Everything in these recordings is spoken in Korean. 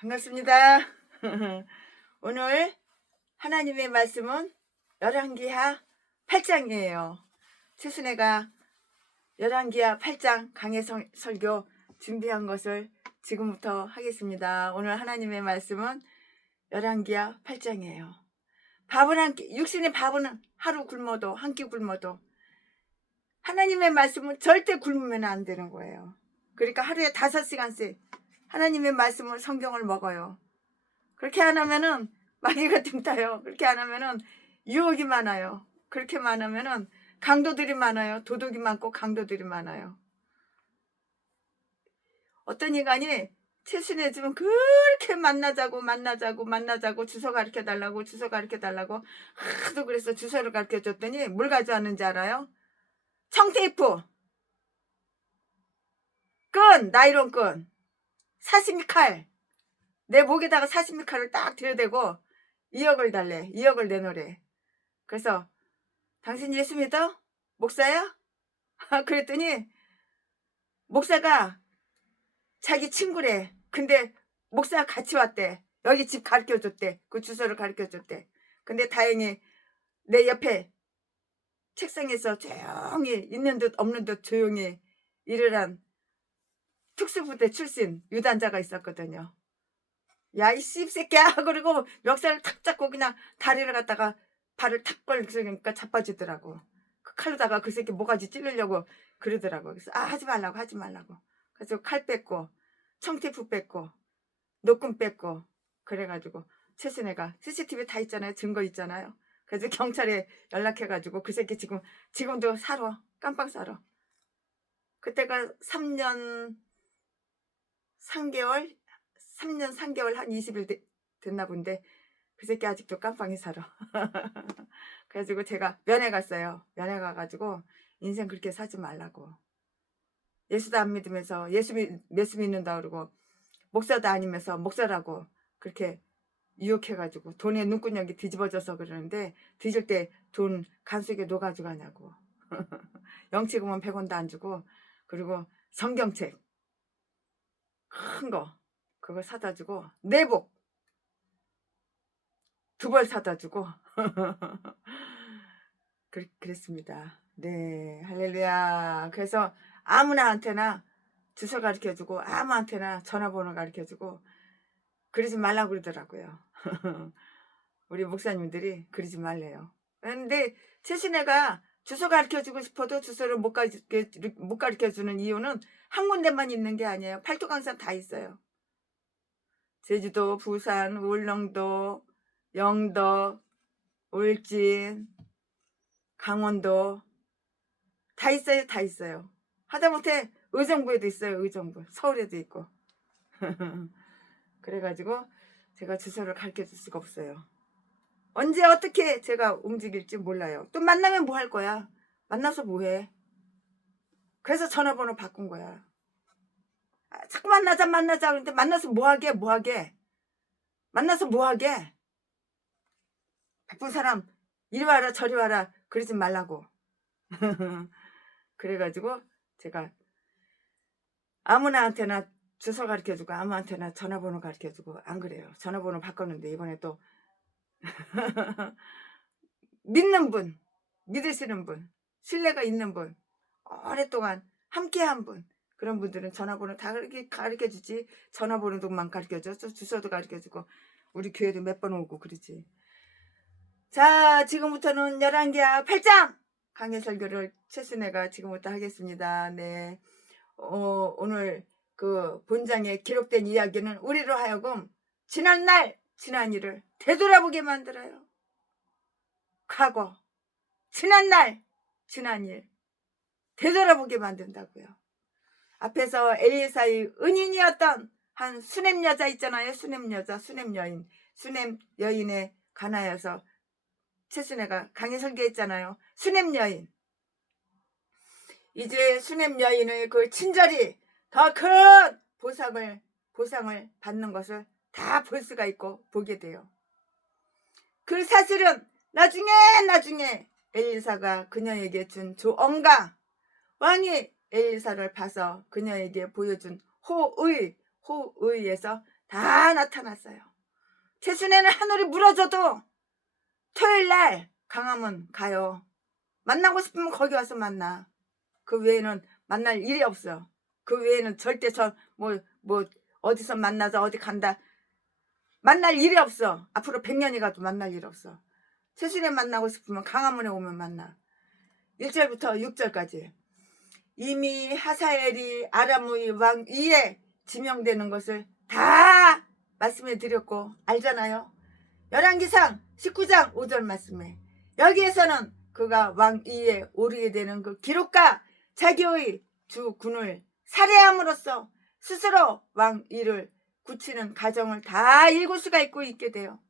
반갑습니다. 오늘 하나님의 말씀은 열왕기하 8장이에요. 최순애가 열왕기하 8장 강해 설교 준비한 것을 지금부터 하겠습니다. 오늘 하나님의 말씀은 열왕기하 8장이에요. 육신의 밥은 하루 굶어도 한 끼 굶어도 하나님의 말씀은 절대 굶으면 안 되는 거예요. 그러니까 하루에 5시간씩 하나님의 말씀을 성경을 먹어요. 그렇게 안 하면은 마귀가 틈타요. 그렇게 안 하면은 유혹이 많아요. 그렇게만 하면은 강도들이 많아요. 도둑이 많고 강도들이 많아요. 어떤 인간이 최순애 좀 그렇게 만나자고 주소 가르쳐 달라고 하도 그래서 주소를 가르쳐 줬더니 뭘 가져왔는지 알아요? 청테이프, 끈, 나이론 끈, 사시미 칼, 내 목에다가 사시미 칼을 딱 들여대고 2억을 달래. 2억을 내놓으래. 그래서 당신 예수 믿어? 목사야? 그랬더니 목사가 자기 친구래. 근데 목사가 같이 왔대. 여기 집 가르쳐줬대. 그 주소를 가르쳐줬대. 근데 다행히 내 옆에 책상에서 조용히 있는 듯 없는 듯 조용히 일을 한 특수부대 출신 유단자가 있었거든요. 야, 이 씹새끼야! 그리고 멱살을 탁 잡고 그냥 다리를 갖다가 발을 탁 걸으니까 자빠지더라고. 그 칼로다가 그 새끼 모가지 찌르려고 그러더라고. 그래서 하지 말라고. 그래서 칼 뺐고 청테이프 뺐고 노끈 뺐고 그래가지고 최순애가 CCTV 다 있잖아요. 증거 있잖아요. 그래서 경찰에 연락해가지고 그 새끼 지금도 살아. 깜빡 살아. 그때가 3년 3개월 한 20일 됐나 본데 그 새끼 아직도 깜빵에 살아. 그래가지고 제가 면회 갔어요. 면회 가가지고 인생 그렇게 사지 말라고. 예수도 안 믿으면서 예수 믿는다 그러고 목사도 아니면서 목사라고 그렇게 유혹해가지고 돈에 눈구녕이 뒤집어져서 그러는데 뒤질 때 돈 간수에게 너 가져가냐고. 영치금은 100원도 안 주고 그리고 성경책 큰 거 그거 사다 주고 내복 2벌 사다 주고 그랬습니다. 네, 할렐루야. 그래서 아무나한테나 주소 가르쳐주고 아무한테나 전화번호 가르쳐주고 그러지 말라고 그러더라고요. 우리 목사님들이 그러지 말래요. 근데 최신애가 주소 가르쳐주고 싶어도 주소를 못 가르쳐주는 이유는 한 군데만 있는 게 아니에요. 팔도강산 다 있어요. 제주도, 부산, 울릉도, 영덕, 울진, 강원도 다 있어요. 하다못해 의정부에도 있어요. 의정부. 서울에도 있고. 그래가지고 제가 주소를 가르쳐줄 수가 없어요. 언제 어떻게 제가 움직일지 몰라요. 또 만나면 뭐 할 거야? 만나서 뭐 해? 그래서 전화번호 바꾼 거야. 자꾸 만나자 그런데 만나서 뭐 하게? 만나서 뭐 하게? 바쁜 사람 이리 와라 저리 와라 그러지 말라고. 그래가지고 제가 아무나한테나 주소 가르쳐주고 아무한테나 전화번호 가르쳐주고 안 그래요. 전화번호 바꿨는데 이번에 또 믿는 분, 믿으시는 분, 신뢰가 있는 분, 오랫동안 함께한 분 그런 분들은 전화번호 다 가르쳐주지. 전화번호도만 가르쳐줘. 주소도 가르쳐주고 우리 교회도 몇 번 오고 그러지. 자, 지금부터는 11기야 8장 강해 설교를 최순애가 지금부터 하겠습니다. 네. 오늘 그 본장에 기록된 이야기는 우리로 하여금 지난 일을 되돌아보게 만들어요. 과거, 지난 일 되돌아보게 만든다고요. 앞에서 엘리사의 은인이었던 한 수냄 여자 있잖아요. 수냄 여인에 관하여서 최순애가 강의 설교했잖아요. 수냄 여인. 이제 수냄 여인의 그 친절이 더 큰 보상을 받는 것을 다 볼 수가 있고 보게 돼요. 그 사실은 나중에 엘리사가 그녀에게 준 조언과 왕이 엘리사를 봐서 그녀에게 보여준 호의에서 다 나타났어요. 최순애는 하늘이 무너져도 토요일날 강화문 가요. 만나고 싶으면 거기 와서 만나. 그 외에는 만날 일이 없어. 그 외에는 절대 뭐 어디서 만나자 어디 간다 만날 일이 없어. 앞으로 100년이 가도 만날 일 없어. 최순애 만나고 싶으면 강화문에 오면 만나. 1절부터 6절까지 이미 하사엘이 아람의 왕 위에 지명되는 것을 다 말씀해 드렸고 알잖아요. 열왕기상 19장 5절 말씀에 여기에서는 그가 왕 위에 오르게 되는 그 기록과 자기의 주 군을 살해함으로써 스스로 왕 위를 굳히는 가정을 다 읽을 수가 있게 돼요.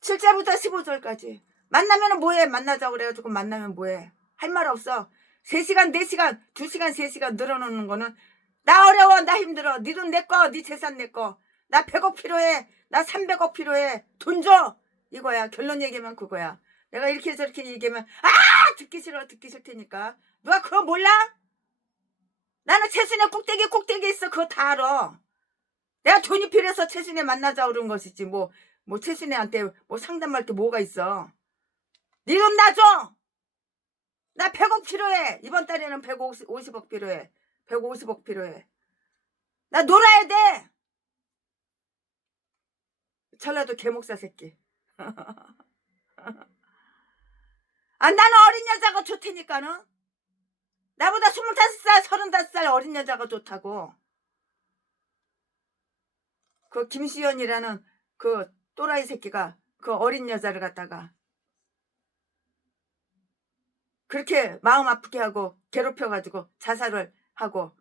7절부터 15절까지 만나면 뭐해? 만나자고 그래가지고 만나면 뭐해? 할 말 없어. 3시간 4시간 2시간 3시간 늘어놓는 거는 나 어려워 나 힘들어 네 돈 내꺼 네 재산 내꺼 나 100억 필요해 나 300억 필요해 돈 줘 이거야. 결론 얘기하면 그거야. 내가 이렇게 저렇게 얘기하면 듣기 싫어 듣기 싫다니까. 누가 그거 몰라? 나는 최순애 꼭대기 있어. 그거 다 알아. 내가 돈이 필요해서 최순애 만나자 그런 것이지 뭐 최순애한테 뭐 상담할 게 뭐가 있어. 네 돈 나 줘. 나 100억 필요해. 이번 달에는 150억 필요해. 150억 필요해. 나 놀아야 돼. 전라도 개목사 새끼. 나는 어린 여자가 좋다니까는. 나보다 25살 35살 어린 여자가 좋다고. 그 김시연이라는 그 또라이 새끼가 그 어린 여자를 갖다가 그렇게 마음 아프게 하고 괴롭혀가지고 자살을 하고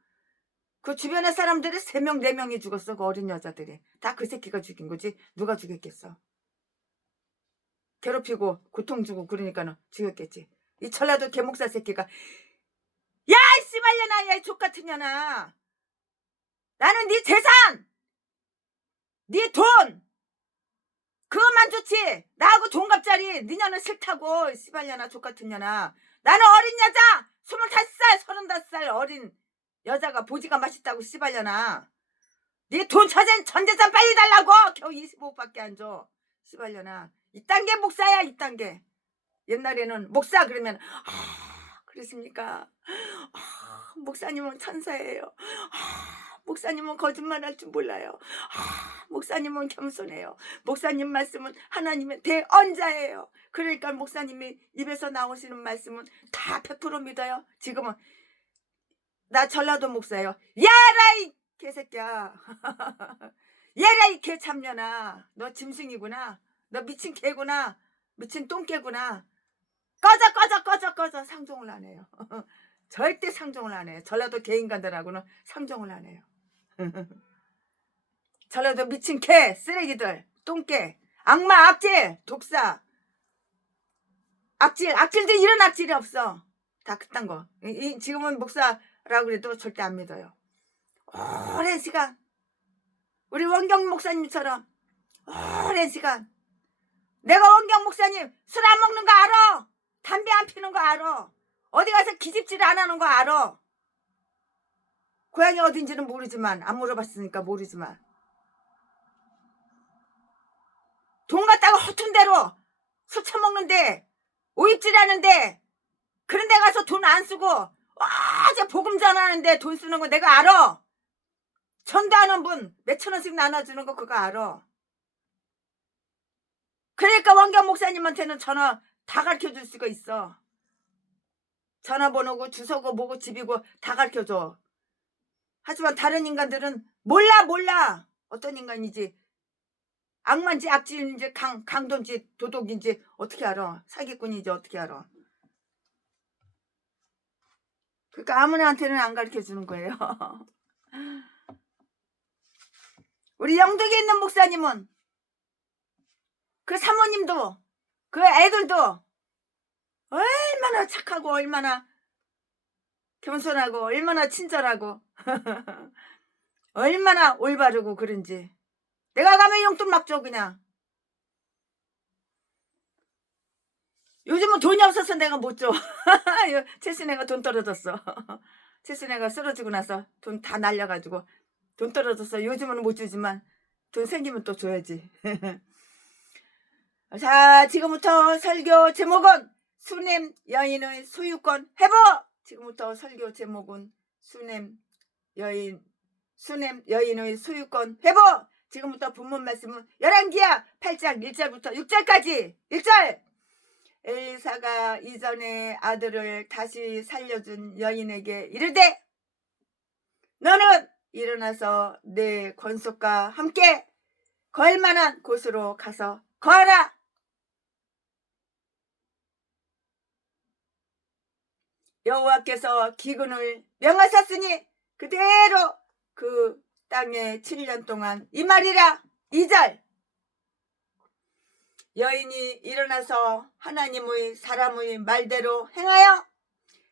그 주변의 사람들이 3명 4명이 죽었어. 그 어린 여자들이. 다 그 새끼가 죽인 거지. 누가 죽였겠어. 괴롭히고 고통 주고 그러니까는 죽였겠지. 이 전라도 개목사 새끼가 야 이 씨발년아 야 이 족같은 년아 나는 네 재산 네 돈 그것만 좋지. 나하고 동갑자리 니년은 싫다고. 씨발년아 족같은 년아. 나는 어린 여자 25살 35살 어린 여자가 보지가 맛있다고. 씨발년아 네 돈 전재산 빨리 달라고. 겨우 25억밖에 안 줘. 씨발년아 이딴 게 목사야. 이딴 게. 옛날에는 목사 그러면 그렇습니까? 목사님은 천사예요. 목사님은 거짓말할 줄 몰라요. 목사님은 겸손해요. 목사님 말씀은 하나님의 대언자예요. 그러니까 목사님이 입에서 나오시는 말씀은 다 100% 믿어요. 지금은 나 전라도 목사예요. 야라 이 개새끼야. 야라 이 개참년아. 너 짐승이구나. 너 미친 개구나. 미친 똥개구나. 꺼져 상종을 안 해요. 절대 상종을 안 해요. 전라도 개인간들하고는 상종을 안 해요. 전라도 미친 개 쓰레기들 똥개 악마 악질 독사 악질도 이런 악질이 없어. 다 그딴 거. 지금은 목사라고 그래도 절대 안 믿어요. 오랜 시간 우리 원경 목사님처럼 오랜 시간 내가 원경 목사님 술 안 먹는 거 알아. 담배 안 피는 거 알아. 어디 가서 기집질 안 하는 거 알아. 고향이 어딘지는 모르지만 안 물어봤으니까 모르지만 돈 갖다가 허튼 대로 술 처먹는데 오입질 하는데 그런 데 가서 돈 안 쓰고 어제 복음 전하는데 돈 쓰는 거 내가 알아. 전도하는 분 몇천 원씩 나눠주는 거 그거 알아. 그러니까 원경 목사님한테는 전화 다 가르쳐줄 수가 있어. 전화번호고 주소고 뭐고 집이고 다 가르쳐줘. 하지만 다른 인간들은 몰라. 어떤 인간이지 악마인지 악질인지 강도인지 도둑인지 어떻게 알아. 사기꾼인지 어떻게 알아. 그러니까 아무나한테는 안 가르쳐주는 거예요. 우리 영덕에 있는 목사님은 그 사모님도 그 애들도 얼마나 착하고 얼마나 겸손하고 얼마나 친절하고 얼마나 올바르고 그런지 내가 가면 용돈 막 줘 그냥. 요즘은 돈이 없어서 내가 못 줘. 최순애가 돈 떨어졌어. 최순애가 쓰러지고 나서 돈 다 날려가지고 돈 떨어졌어. 요즘은 못 주지만 돈 생기면 또 줘야지. 자, 지금부터 설교 제목은 수냄 여인의 소유권 회복. 지금부터 설교 제목은 수냄 여인의 소유권 회복. 지금부터 본문 말씀은 열왕기하 8장 1절부터 6절까지. 1절. 엘리사가 이전에 아들을 다시 살려준 여인에게 이르되 너는 일어나서 내 권속과 함께 거할 만한 곳으로 가서 거하라. 여호와께서 기근을 명하셨으니 그대로 그 땅에 7년 동안 임하리라. 2절. 여인이 일어나서 하나님의 사람의 말대로 행하여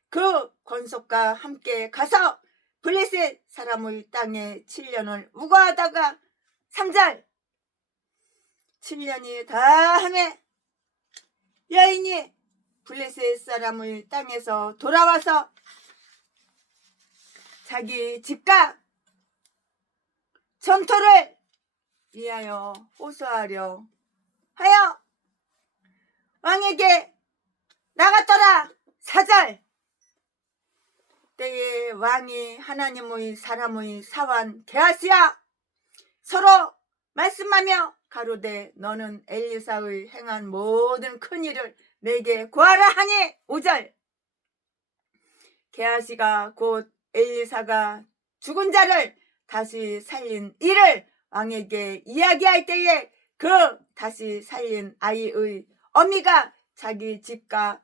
그 권속과 함께 가서 블레셋 사람의 땅에 7년을 우거하다가 3절. 7년이 다음에 여인이 블레셋 사람의 땅에서 돌아와서 자기 집과 전토를 위하여 호소하려 하여 왕에게 나갔더라. 4절. 때에 왕이 하나님의 사람의 사환 게하시야 서로 말씀하며 가로되 너는 엘리사의 행한 모든 큰 일을 내게 구하라 하니. 5절. 게하시가 곧 엘리사가 죽은 자를 다시 살린 일을 왕에게 이야기할 때에 그 다시 살린 아이의 어미가 자기 집과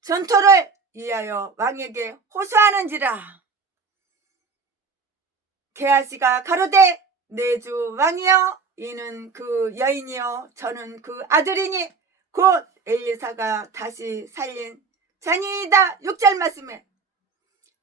전토를 위하여 왕에게 호소하는지라. 게하시가 가로되 내 주 왕이여 이는 그 여인이요 저는 그 아들이니 곧 엘리사가 다시 살린 자니이다. 6절 말씀에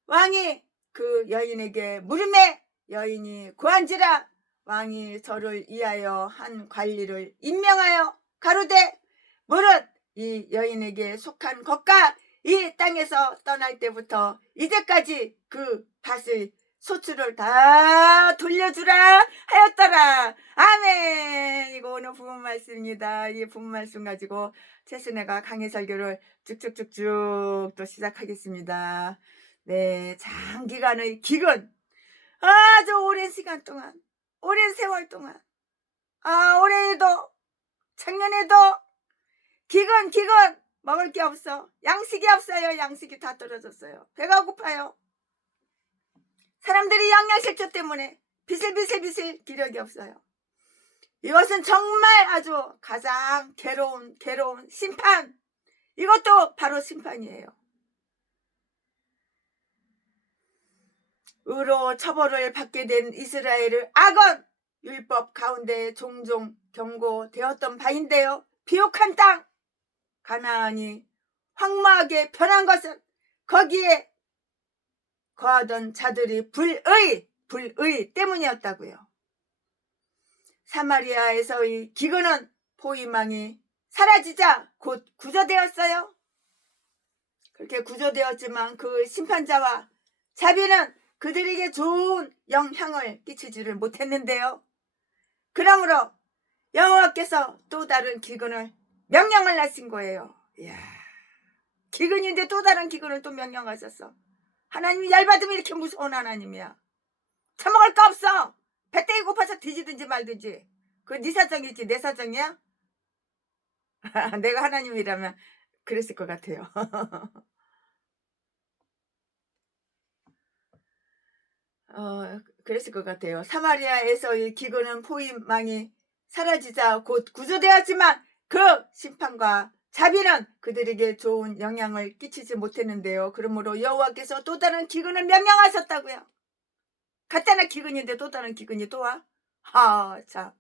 왕이 그 여인에게 물음에 여인이 구한지라. 왕이 저를 위하여 한 관리를 임명하여 가로되 무릇 이 여인에게 속한 것과 이 땅에서 떠날 때부터 이제까지 그 밭의 소출을 다 돌려주라 하였더라. 아멘. 이거 오늘 부분 말씀입니다. 이 부분 말씀 가지고 최순애가 강해 설교를 쭉쭉쭉쭉 또 시작하겠습니다. 네, 장기간의 기근, 아주 오랜 시간 동안, 오랜 세월 동안, 올해에도 작년에도 기근 먹을 게 없어. 양식이 없어요. 양식이 다 떨어졌어요. 배가 고파요. 사람들이 영양실조 때문에 비슬비슬 기력이 없어요. 이것은 정말 아주 가장 괴로운 심판. 이것도 바로 심판이에요. 의로 처벌을 받게 된 이스라엘의 악언 율법 가운데 종종 경고되었던 바인데요. 비옥한 땅 가나안이 황무하게 변한 것은 거기에 거하던 자들이 불의 때문이었다고요. 사마리아에서의 기근은 포위망이 사라지자 곧 구조되었어요. 그렇게 구조되었지만 그 심판자와 자비는 그들에게 좋은 영향을 끼치지를 못했는데요. 그러므로 여호와께서 또 다른 기근을 명령을 하신 거예요. 이야, 기근인데 또 다른 기근을 또 명령하셨어. 하나님이 열받으면 이렇게 무서운 하나님이야. 처먹을 거 없어. 배때기 고파서 뒤지든지 말든지. 그건 네 사정이지 내 사정이야? 내가 하나님이라면 그랬을 것 같아요. 그랬을 것 같아요. 사마리아에서의 기근은 포위망이 사라지자 곧 구조되었지만 그 심판과 자비는 그들에게 좋은 영향을 끼치지 못했는데요. 그러므로 여호와께서 또 다른 기근을 명령하셨다고요. 간단한 기근인데 또 다른 기근이 또 와? 참.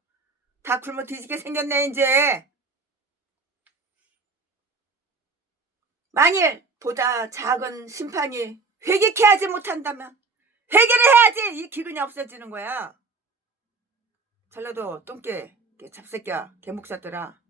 다 굶어 뒤지게 생겼네 이제. 만일 보다 작은 심판이 회개케 하지 못한다면 회개를 해야지 이 기근이 없어지는 거야. 전라도 똥개 잡새끼야 개목사들아.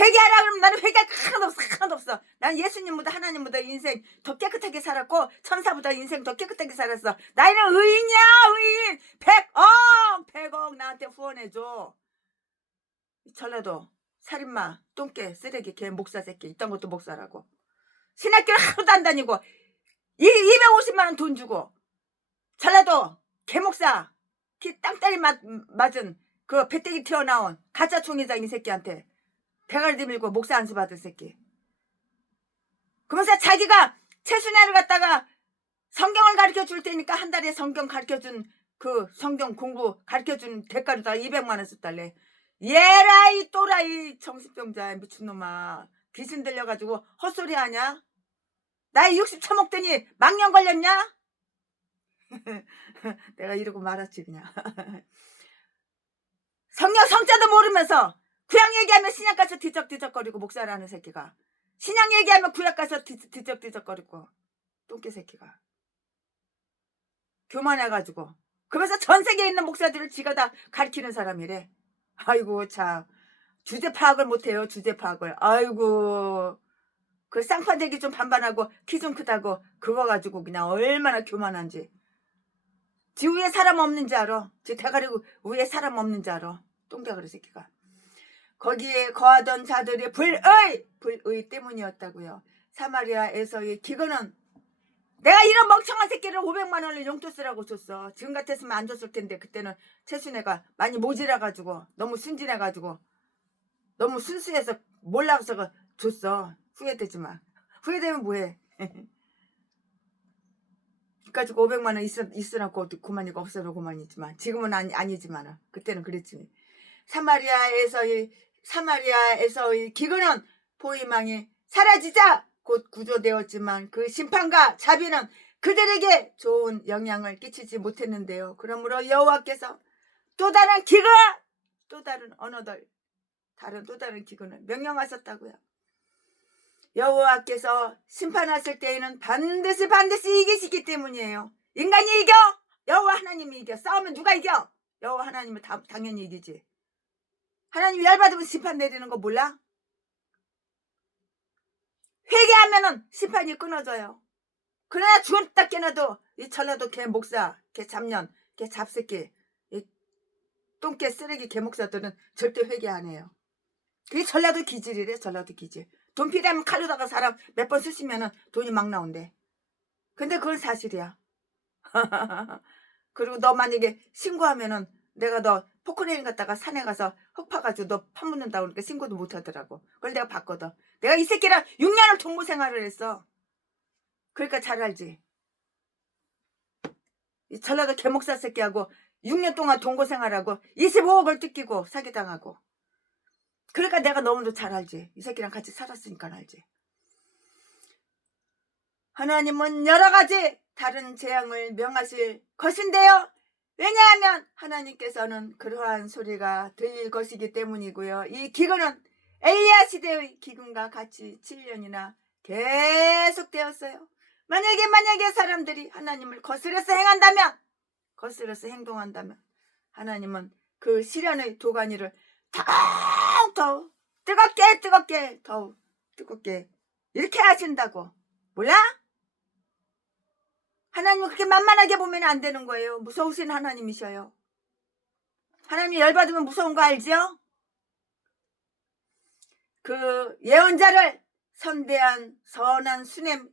회개하라 그러면 나는 회개할 거 하나도 없어. 하나도 없어. 난 예수님보다 하나님보다 인생 더 깨끗하게 살았고 천사보다 인생 더 깨끗하게 살았어. 나이는 의인이야. 의인. 100억 나한테 후원해줘. 전라도 살인마 똥개 쓰레기 개 목사 새끼 이딴 것도 목사라고. 신학교를 하루도 안 다니고 250만 원 돈 주고 전라도 개목사 키 땅따리 맞은 그 배때기 튀어나온 가짜 총회장 이 새끼한테 대가리 들밀고 목사 안수 받을 새끼. 그러면서 자기가 최순애를 갖다가 성경을 가르쳐 줄 테니까 한 달에 성경 가르쳐준 그 성경 공부 가르쳐준 대가로 다 200만 원 썼달래. 얘라이 또라이 정신병자 미친놈아. 귀신 들려가지고 헛소리 하냐? 나이 60 처먹더니 망령 걸렸냐? 내가 이러고 말았지 그냥. 성령 성자도 모르면서 구약 얘기하면 신약 가서 뒤적뒤적거리고 목사라는 새끼가. 신약 얘기하면 구약 가서 뒤적뒤적거리고 똥개 새끼가. 교만해가지고. 그러면서 전 세계에 있는 목사들을 지가 다 가르치는 사람이래. 아이고 참. 주제 파악을 못해요. 주제 파악을. 아이고. 그 쌍판대기 좀 반반하고 키 좀 크다고 그거 가지고 그냥 얼마나 교만한지. 지 위에 사람 없는지 알아. 지 대가리 위에 사람 없는지 알아. 똥대가리 새끼가. 거기에 거하던 자들이 불의 때문이었다고요. 사마리아에서의 기근은 내가 이런 멍청한 새끼를 500만 원을 용돈 쓰라고 줬어. 지금 같았으면 안 줬을 텐데 그때는 최순애가 많이 모질아가지고 너무 순진해가지고 너무 순수해서 몰라서 줬어. 후회되지 마. 후회되면 뭐해. 가지고 500만 원 있으라고 그만이고 없어도 그만이지만 지금은 아니지만 그때는 그랬지. 사마리아에서의 기근은 보이망이 사라지자 곧 구조되었지만 그 심판과 자비는 그들에게 좋은 영향을 끼치지 못했는데요. 그러므로 여호와께서 또 다른 기근, 또 다른 언어들, 또 다른 기근을 명령하셨다고요. 여호와께서 심판하실 때에는 반드시 이기시기 때문이에요. 인간이 이겨? 여호와 하나님이 이겨. 싸우면 누가 이겨? 여호와 하나님은 당연히 이기지. 하나님이 열받으면 심판 내리는 거 몰라? 회개하면은 심판이 끊어져요. 그러나 죽었다 깨나도 이 전라도 개 목사, 개 잡년, 개 잡새끼, 이 똥개 쓰레기 개 목사들은 절대 회개 안 해요. 그게 전라도 기질이래. 전라도 기질. 돈 필요하면 칼로다가 사람 몇 번 쓰시면은 돈이 막 나온대. 근데 그건 사실이야. 그리고 너 만약에 신고하면은 내가 너 포크레인 갖다가 산에 가서 흙 파가지고 너 파묻는다고 그러니까 신고도 못 하더라고. 그걸 내가 봤거든. 내가 이 새끼랑 6년을 동무 생활을 했어. 그러니까 잘 알지. 이 전라도 개목사 새끼하고 6년 동안 동거 생활하고 25억을 뜯기고 사기당하고. 그러니까 내가 너무도 잘 알지. 이 새끼랑 같이 살았으니까 알지. 하나님은 여러 가지 다른 재앙을 명하실 것인데요. 왜냐하면 하나님께서는 그러한 소리가 들릴 것이기 때문이고요. 이 기근은 엘리야 시대의 기근과 같이 7년이나 계속되었어요. 만약에 사람들이 하나님을 거스려서 행동한다면 하나님은 그 시련의 도가니를 더욱 뜨겁게 더욱 뜨겁게 이렇게 하신다고. 몰라? 하나님은 그렇게 만만하게 보면 안 되는 거예요. 무서우신 하나님이셔요. 하나님이 열받으면 무서운 거 알죠? 그 예언자를 선대한 선한 수냄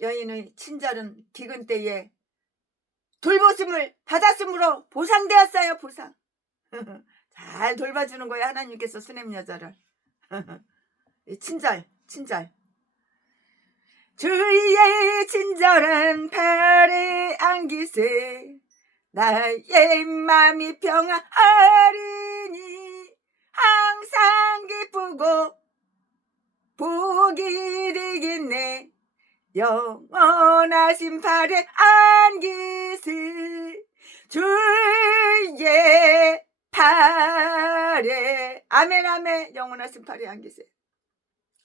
여인의 친절은 기근 때에 돌보심을 받았으므로 보상되었어요. 보상. 잘 돌봐주는 거예요. 하나님께서 수냄 여자를. 친절. 주의 친절한 팔에 안기세 나의 맘이 평안하리니 항상 기쁘고 복이 되겠네. 영원하신 팔에 안기세 주의 팔에 아멘 영원하신 팔에 안기세.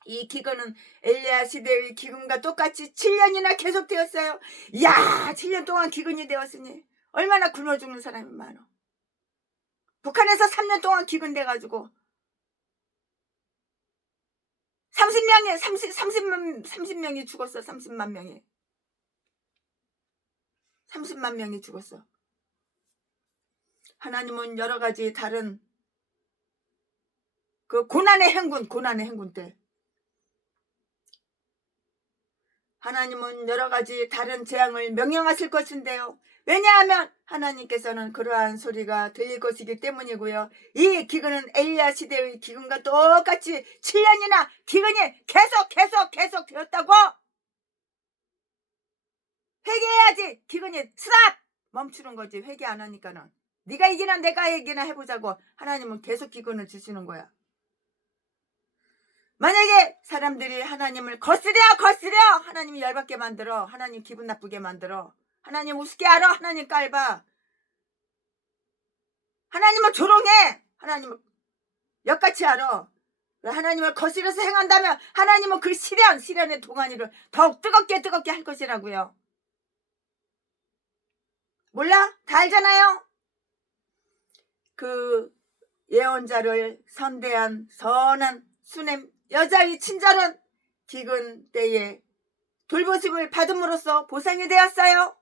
이 기근은 엘리야 시대의 기근과 똑같이 7년이나 계속되었어요. 이야 7년 동안 기근이 되었으니 얼마나 굶어 죽는 사람이 많어. 북한에서 3년 동안 기근 돼가지고 30명이 죽었어. 30만 명이. 30만 명이 죽었어. 하나님은 여러 가지 다른 그 고난의 행군 때 하나님은 여러 가지 다른 재앙을 명령하실 것인데요. 왜냐하면 하나님께서는 그러한 소리가 들릴 것이기 때문이고요. 이 기근은 엘리야 시대의 기근과 똑같이 7년이나 기근이 계속 되었다고. 회개해야지. 기근이 스탑 멈추는 거지. 회개 안 하니까는. 네가 이기나 내가 이기나 해보자고 하나님은 계속 기근을 주시는 거야. 만약에 사람들이 하나님을 거스려 하나님이 열받게 만들어. 하나님 기분 나쁘게 만들어. 하나님 우습게 알아. 하나님 깔봐. 하나님은 조롱해. 하나님은 역같이 알아. 하나님을 거스려서 행한다면 하나님은 그 시련의 동안이를 더욱 뜨겁게 할 것이라고요. 몰라? 다 알잖아요. 그 예언자를 선대한 선한 수냄 여자의 친절은 기근 때에 돌보심을 받음으로써 보상이 되었어요.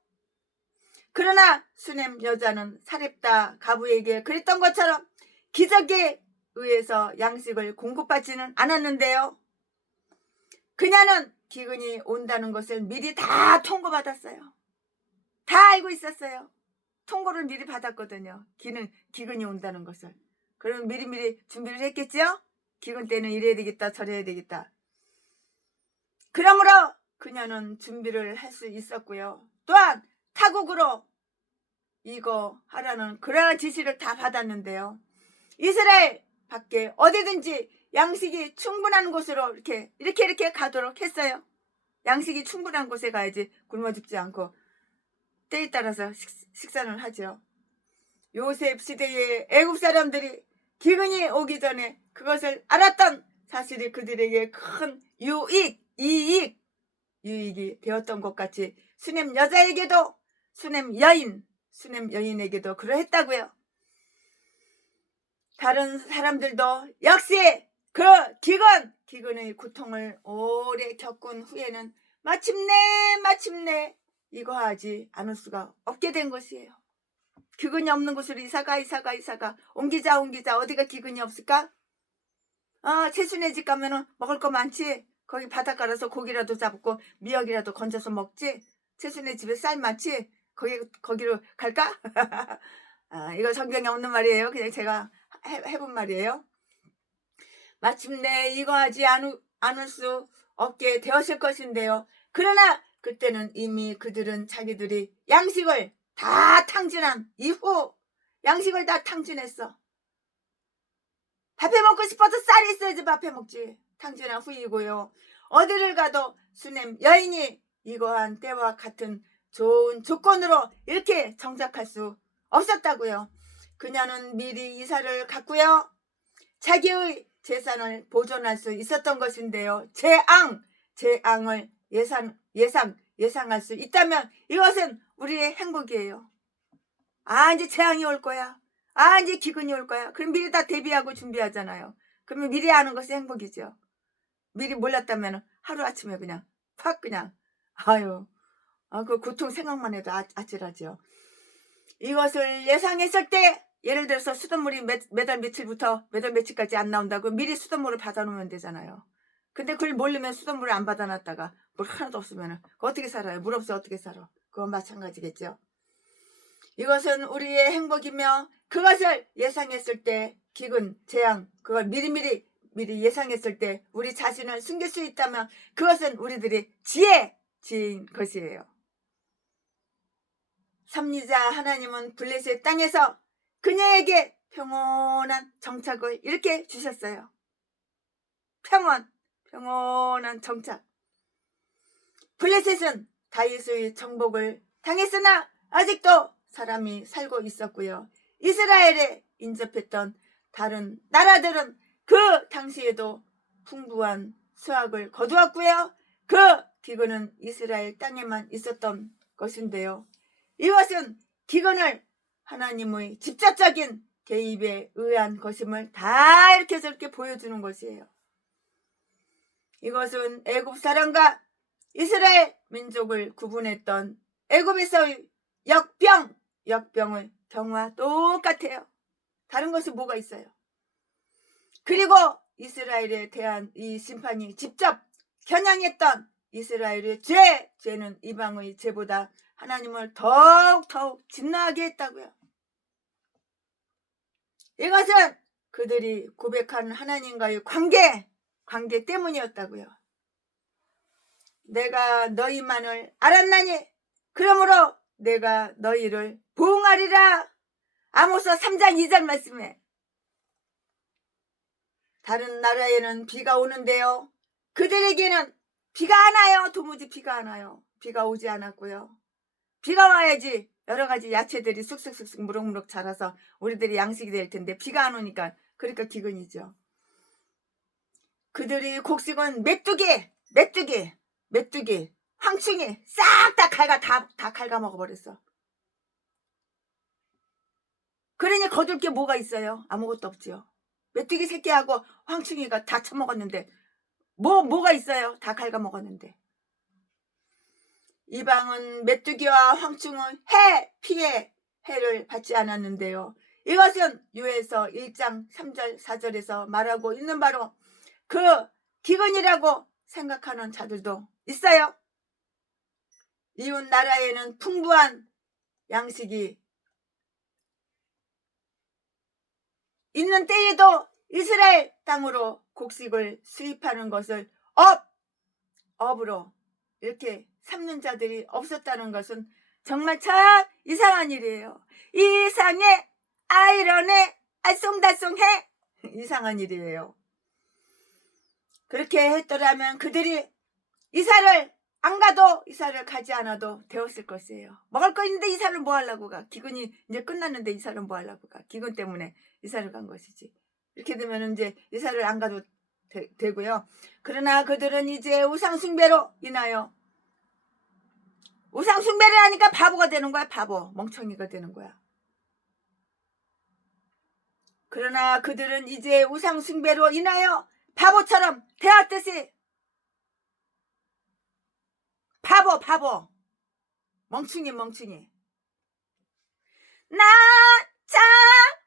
그러나 수냄 여자는 사렙다 가부에게 그랬던 것처럼 기적에 의해서 양식을 공급받지는 않았는데요. 그녀는 기근이 온다는 것을 미리 다 통보받았어요. 다 알고 있었어요. 통보를 미리 받았거든요. 기근이 온다는 것을. 그럼 미리 준비를 했겠죠? 기근 때는 이래야 되겠다 저래야 되겠다. 그러므로 그녀는 준비를 할 수 있었고요. 또한 타국으로 이거 하라는 그러한 지시를 다 받았는데요. 이스라엘 밖에 어디든지 양식이 충분한 곳으로 이렇게 가도록 했어요. 양식이 충분한 곳에 가야지 굶어 죽지 않고 때에 따라서 식사를 하죠. 요셉 시대의 애국 사람들이 기근이 오기 전에 그것을 알았던 사실이 그들에게 큰 이익이 되었던 것 같이 수냄 여자에게도 수냄 여인에게도 그러했다고요. 다른 사람들도 역시 그 기근의 고통을 오래 겪은 후에는 마침내 이거 하지 않을 수가 없게 된 것이에요. 기근이 없는 곳으로 이사가 옮기자 어디가 기근이 없을까? 채순의 집 가면은 먹을 거 많지. 거기 바닷가라서 고기라도 잡고 미역이라도 건져서 먹지. 채순의 집에 쌀 많지. 거기로 갈까? 이거 성경에 없는 말이에요. 그냥 제가 해본 말이에요. 마침내 이거 하지 않을 수 없게 되었을 것인데요. 그러나 그때는 이미 그들은 자기들이 양식을 다 탕진한 이후 양식을 다 탕진했어. 밥해 먹고 싶어서 쌀이 있어야지 밥해 먹지. 탕진한 후이고요. 어디를 가도 수냄 여인이 이거한 때와 같은 좋은 조건으로 이렇게 정착할 수 없었다고요. 그녀는 미리 이사를 갔고요. 자기의 재산을 보존할 수 있었던 것인데요. 재앙을 예상할 수 있다면 이것은 우리의 행복이에요. 이제 재앙이 올 거야. 이제 기근이 올 거야. 그럼 미리 다 대비하고 준비하잖아요. 그러면 미리 아는 것이 행복이죠. 미리 몰랐다면 하루아침에 그냥 팍 그냥 그 고통 생각만 해도 아찔하죠. 이것을 예상했을 때 예를 들어서 수돗물이 몇 월 며칠까지 안 나온다고 미리 수돗물을 받아놓으면 되잖아요. 근데 그걸 모르면 수돗물을 안 받아놨다가 물 하나도 없으면 어떻게 살아요? 물 없어 어떻게 살아? 그건 마찬가지겠죠. 이것은 우리의 행복이며 그것을 예상했을 때 기근, 재앙 그걸 미리 예상했을 때 우리 자신을 숨길 수 있다면 그것은 우리들이 지혜인 것이에요. 섭리자 하나님은 블레셋 땅에서 그녀에게 평온한 정착을 이렇게 주셨어요. 평온한 정착. 블레셋은 다윗의 정복을 당했으나 아직도 사람이 살고 있었고요. 이스라엘에 인접했던 다른 나라들은 그 당시에도 풍부한 수확을 거두었고요. 그 기근은 이스라엘 땅에만 있었던 것인데요. 이것은 기근을 하나님의 직접적인 개입에 의한 것임을 다 이렇게 저렇게 보여주는 것이에요. 이것은 애굽 사람과 이스라엘 민족을 구분했던 애굽에서의 역병의 경우와 똑같아요. 다른 것이 뭐가 있어요? 그리고 이스라엘에 대한 이 심판이 직접 겨냥했던 이스라엘의 죄는 이방의 죄보다 하나님을 더욱 진노하게 했다고요. 이것은 그들이 고백한 하나님과의 관계 때문이었다고요. 내가 너희만을 알았나니 그러므로 내가 너희를 보응하리라. 아모스 3장 2절 말씀에 다른 나라에는 비가 오는데요, 그들에게는 비가 안 와요. 도무지 비가 안 와요. 비가 오지 않았고요. 비가 와야지 여러 가지 야채들이 쑥쑥쑥쑥 무럭무럭 자라서 우리들이 양식이 될 텐데 비가 안 오니까 그러니까 기근이죠. 그들이 곡식은 메뚜기, 황충이 싹 다 갉아먹어 버렸어. 그러니 거둘 게 뭐가 있어요? 아무것도 없지요. 메뚜기 새끼하고 황충이가 다 처먹었는데 뭐가 있어요? 다 갉아먹었는데. 이방은 메뚜기와 황충은 해를 받지 않았는데요, 이것은 요에서 1장 3절 4절에서 말하고 있는 바로 그 기근이라고 생각하는 자들도 있어요. 이웃 나라에는 풍부한 양식이 있는 때에도 이스라엘 땅으로 곡식을 수입하는 것을 업으로 이렇게 삼는 자들이 없었다는 것은 정말 참 이상한 일이에요. 이상해, 아이러네, 알쏭달쏭해, 이상한 일이에요. 그렇게 했더라면 그들이 이사를 안 가도, 이사를 가지 않아도 되었을 것이에요. 먹을 거 있는데 이사를 뭐 하려고 가? 기근이 이제 끝났는데 이사를 뭐 하려고 가? 기근 때문에 이사를 간 것이지. 이렇게 되면 이제 이사를 안 가도 되고요. 그러나 그들은 이제 우상숭배로 인하여 우상숭배를 하니까 바보가 되는 거야. 바보, 멍청이가 되는 거야. 그러나 그들은 이제 우상숭배로 인하여 바보처럼 되었듯이, 바보, 멍충이. 나 참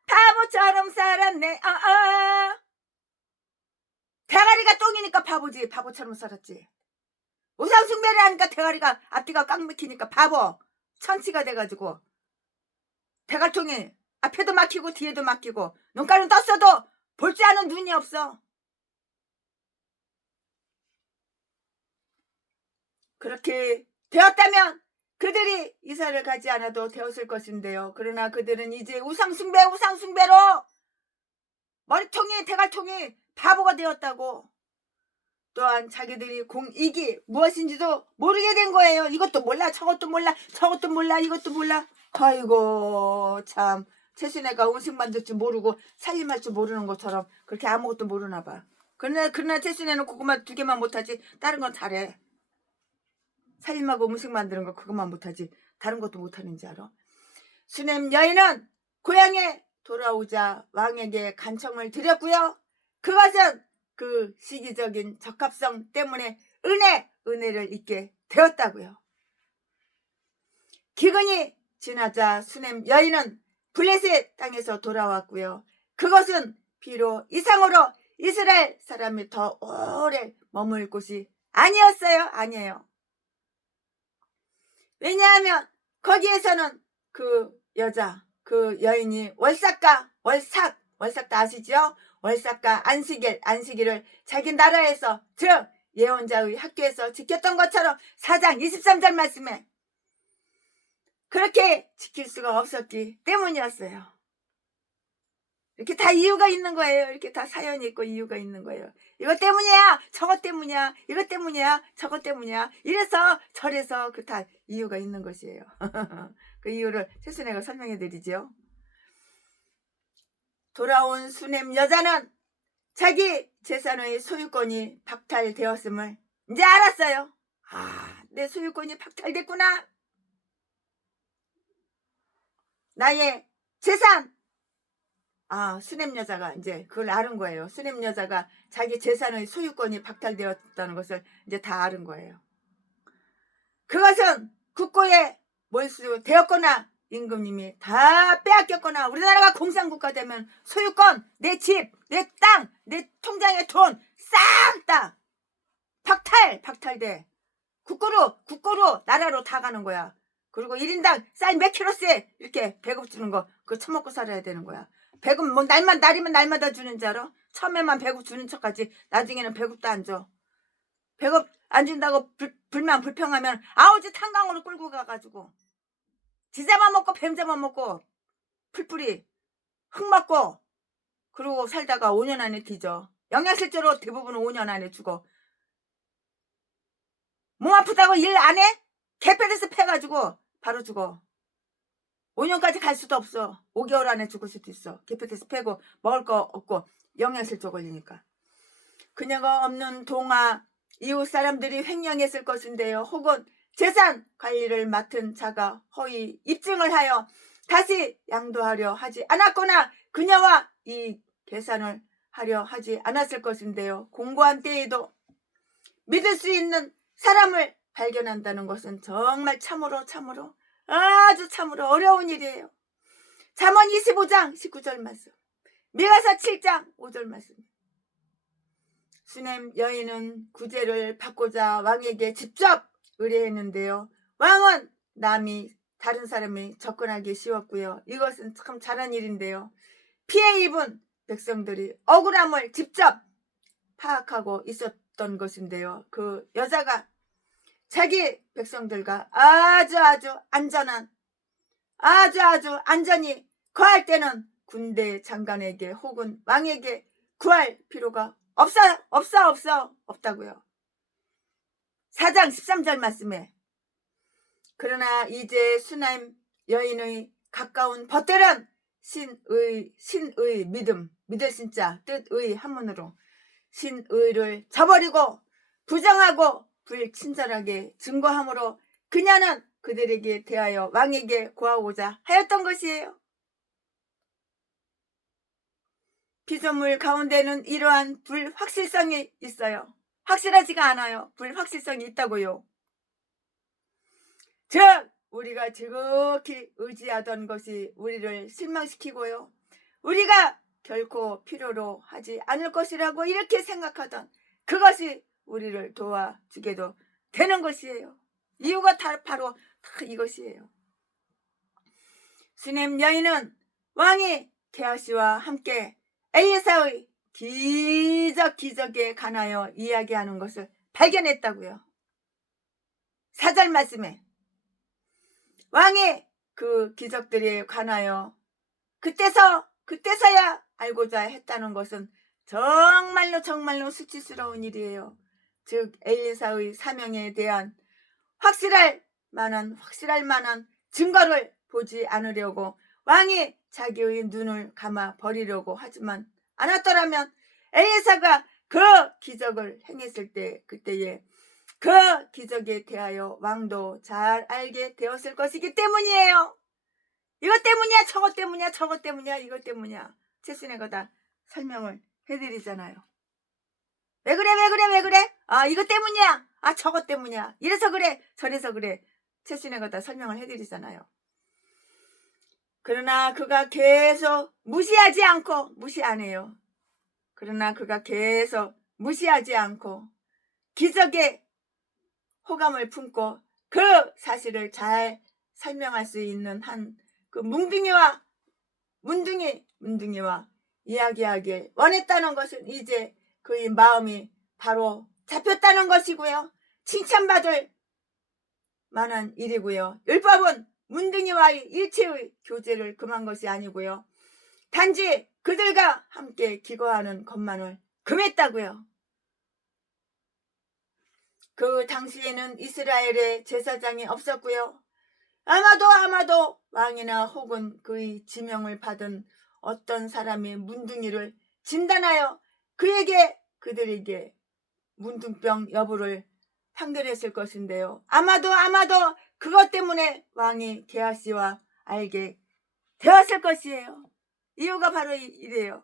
바보처럼 살았네. 대가리가 똥이니까 바보지. 바보처럼 살았지. 우상숭배를 하니까 대가리가 앞뒤가 꽉 막히니까 바보, 천치가 돼가지고 대갈통이 앞에도 막히고 뒤에도 막히고 눈가는 떴어도 볼 줄 아는 눈이 없어. 그렇게 되었다면 그들이 이사를 가지 않아도 되었을 것인데요. 그러나 그들은 이제 우상숭배로 머리통이 대갈통이 바보가 되었다고, 또한 자기들이 공익이 무엇인지도 모르게 된 거예요. 이것도 몰라, 저것도 몰라, 이것도 몰라. 아이고 참, 최순애가 음식 만들 줄 모르고 살림할 줄 모르는 것처럼 그렇게 아무것도 모르나 봐. 그러나 최순애는 그것만 2개만 못하지 다른 건 잘해. 살림하고 음식 만드는 거 그것만 못하지 다른 것도 못하는지 알아? 수넴 여인은 고향에 돌아오자 왕에게 간청을 드렸고요. 그것은 그 시기적인 적합성 때문에 은혜를 잊게 되었다고요. 기근이 지나자 수넴 여인은 블레셋 땅에서 돌아왔고요. 그것은 비록 이상으로 이스라엘 사람이 더 오래 머물 곳이 아니었어요. 아니에요. 왜냐하면 거기에서는 그 여인이 월삭다 아시죠? 월삭과 안식일을 자기 나라에서, 즉 예언자의 학교에서 지켰던 것처럼 4장 23절 말씀에 그렇게 지킬 수가 없었기 때문이었어요. 이렇게 다 이유가 있는 거예요. 이렇게 다 사연이 있고 이유가 있는 거예요. 이것 때문이야, 저것 때문이야, 이것 때문이야, 저것 때문이야, 이래서 저래서 그 다 이유가 있는 것이에요. 그 이유를 최순애가 설명해 드리죠. 돌아온 수넴 여자는 자기 재산의 소유권이 박탈되었음을 이제 알았어요. 내 소유권이 박탈됐구나. 나의 재산, 수냄 여자가 이제 그걸 알은 거예요. 수냄 여자가 자기 재산의 소유권이 박탈되었다는 것을 이제 다 알은 거예요. 그것은 국고에 몰수되었거나 임금님이 다 빼앗겼거나 우리나라가 공산국가 되면 소유권, 내 집, 내 땅, 내 통장에 돈 싹 다 박탈돼. 국고로 나라로 다 가는 거야. 그리고 1인당 쌀 몇 킬로씩 이렇게 배급 주는 거 그거 처먹고 살아야 되는 거야. 배급 뭐 날이면 날마다 주는 줄 알아? 처음에만 배급 주는 척하지 나중에는 배급도 안 줘. 배급 안 준다고 불만 불평하면 아우지 탄강으로 끌고 가가지고 지 잡아먹고 뱀 잡아먹고 풀뿌리 흙 먹고 그러고 살다가 5년 안에 뒤져. 영양실조로 대부분은 5년 안에 죽어. 몸 아프다고 일 안 해? 개패드스 패가지고 바로 죽어. 5년까지 갈 수도 없어. 5개월 안에 죽을 수도 있어. 개패드스 패고 먹을 거 없고 영양실조 걸리니까. 그녀가 없는 동화 이웃 사람들이 횡령했을 것인데요. 혹은 재산 관리를 맡은 자가 허위 입증을 하여 다시 양도하려 하지 않았거나 그녀와 이 계산을 하려 하지 않았을 것인데요. 공고한 때에도 믿을 수 있는 사람을 발견한다는 것은 정말 참으로 아주 참으로 어려운 일이에요. 잠언 25장 19절 말씀, 미가서 7장 5절 말씀. 수냄 여인은 구제를 받고자 왕에게 직접 의뢰했는데요. 왕은 다른 사람이 접근하기 쉬웠고요. 이것은 참 잘한 일인데요. 피해 입은 백성들이 억울함을 직접 파악하고 있었던 것인데요. 그 여자가 자기 백성들과 아주 안전히 거할 때는 군대 장관에게 혹은 왕에게 구할 필요가 없다고요. 4장 13절 말씀에. 그러나 이제 수냄 여인의 가까운 벗들은 신의 믿을 신자 뜻의 한문으로 신의를 저버리고 부정하고 불친절하게 증거함으로 그녀는 그들에게 대하여 왕에게 고하고자 하였던 것이에요. 피조물 가운데는 이러한 불확실성이 있어요. 확실하지가 않아요. 불확실성이 있다고요. 즉 우리가 지극히 의지하던 것이 우리를 실망시키고요. 우리가 결코 필요로 하지 않을 것이라고 이렇게 생각하던 그것이 우리를 도와주게도 되는 것이에요. 이유가 바로 이것이에요. 수냄 여인은 왕이 게하시와 함께 엘리사의 기적에 관하여 이야기하는 것을 발견했다고요. 4절 말씀에 왕이 그 기적들에 관하여 그때서야 알고자 했다는 것은 정말로 수치스러운 일이에요. 즉 엘리사의 사명에 대한 확실할 만한 증거를 보지 않으려고 왕이 자기의 눈을 감아 버리려고 하지만 않았더라면 엘리사가 그 기적을 행했을 때 그때에 그 기적에 대하여 왕도 잘 알게 되었을 것이기 때문이에요. 이것 때문이야 저것 때문이야 이것 때문이야. 최순애가 다 설명을 해드리잖아요. 왜 그래? 이것 때문이야. 저것 때문이야. 이래서 그래 저래서 그래. 최순애가 다 설명을 해드리잖아요. 그러나 그가 계속 무시 안 해요. 그러나 그가 계속 무시하지 않고 기적에 호감을 품고 그 사실을 잘 설명할 수 있는 한 그 문둥이와 이야기하길 원했다는 것은 이제 그의 마음이 바로 잡혔다는 것이고요. 칭찬받을 만한 일이고요. 율법은 문둥이와의 일체의 교제를 금한 것이 아니고요. 단지 그들과 함께 기거하는 것만을 금했다고요. 그 당시에는 이스라엘에 제사장이 없었고요. 아마도 왕이나 혹은 그의 지명을 받은 어떤 사람의 문둥이를 진단하여 그들에게 문둥병 여부를 판결했을 것인데요. 아마도 그것 때문에 왕이 게하시와 알게 되었을 것이에요. 이유가 바로 이래요.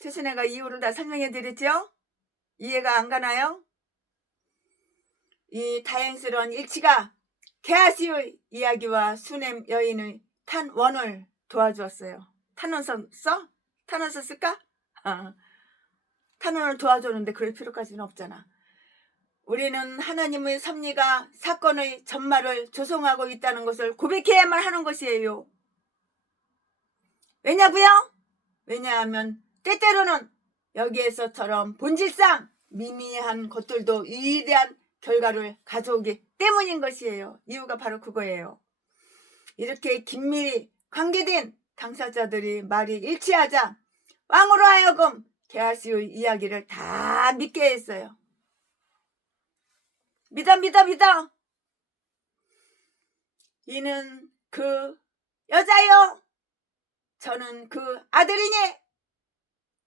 최순애가 이유를 다 설명해 드렸죠? 이해가 안 가나요? 이 다행스러운 일치가 개아씨의 이야기와 수냄 여인의 탄원을 도와주었어요. 탄원서 써? 탄원서 쓸까? 탄원을 도와줬는데 그럴 필요까지는 없잖아. 우리는 하나님의 섭리가 사건의 전말을 조성하고 있다는 것을 고백해야만 하는 것이에요. 왜냐고요? 왜냐하면 때때로는 여기에서처럼 본질상 미미한 것들도 위대한 결과를 가져오기 때문인 것이에요. 이유가 바로 그거예요. 이렇게 긴밀히 관계된 당사자들이 말이 일치하자 왕으로 하여금 게하시의 이야기를 다 믿게 했어요. 믿어. 이는 그 여자요. 저는 그 아들이니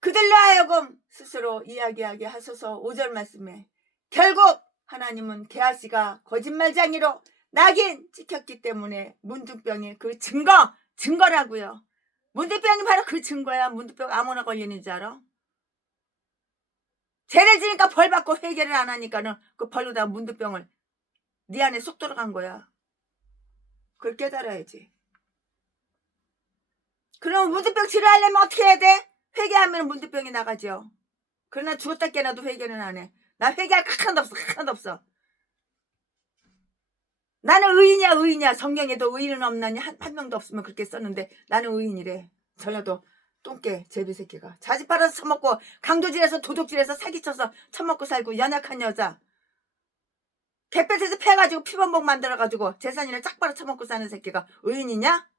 그들로 하여금 스스로 이야기하게 하소서. 5절 말씀에 결국 하나님은 게하시가 거짓말쟁이로 낙인 찍혔기 때문에 문둥병이 그 증거라고요. 문둥병이 바로 그 증거야. 문둥병 아무나 걸리는 줄 알아? 죄를 지니까 벌 받고 회개를 안 하니까는 그 벌로다 문둥병을 네 안에 쏙 들어간 거야. 그걸 깨달아야지. 그럼 문둥병 치료하려면 어떻게 해야 돼? 회개하면 문둥병이 나가죠. 그러나 죽었다 깨나도 회개는 안 해. 나 회개할 거 하나도 없어. 나는 의인이야. 성경에도 의인은 없나니 한 명도 없으면 그렇게 썼는데 나는 의인이래. 전라도 똥개 제비 새끼가 자지 빨아서 처먹고 강도질해서 도둑질해서 사기쳐서 처먹고 살고 연약한 여자 개뺏에서 패가지고 피범벅 만들어가지고 재산이나 쫙 빨아 처먹고 사는 새끼가 의인이냐?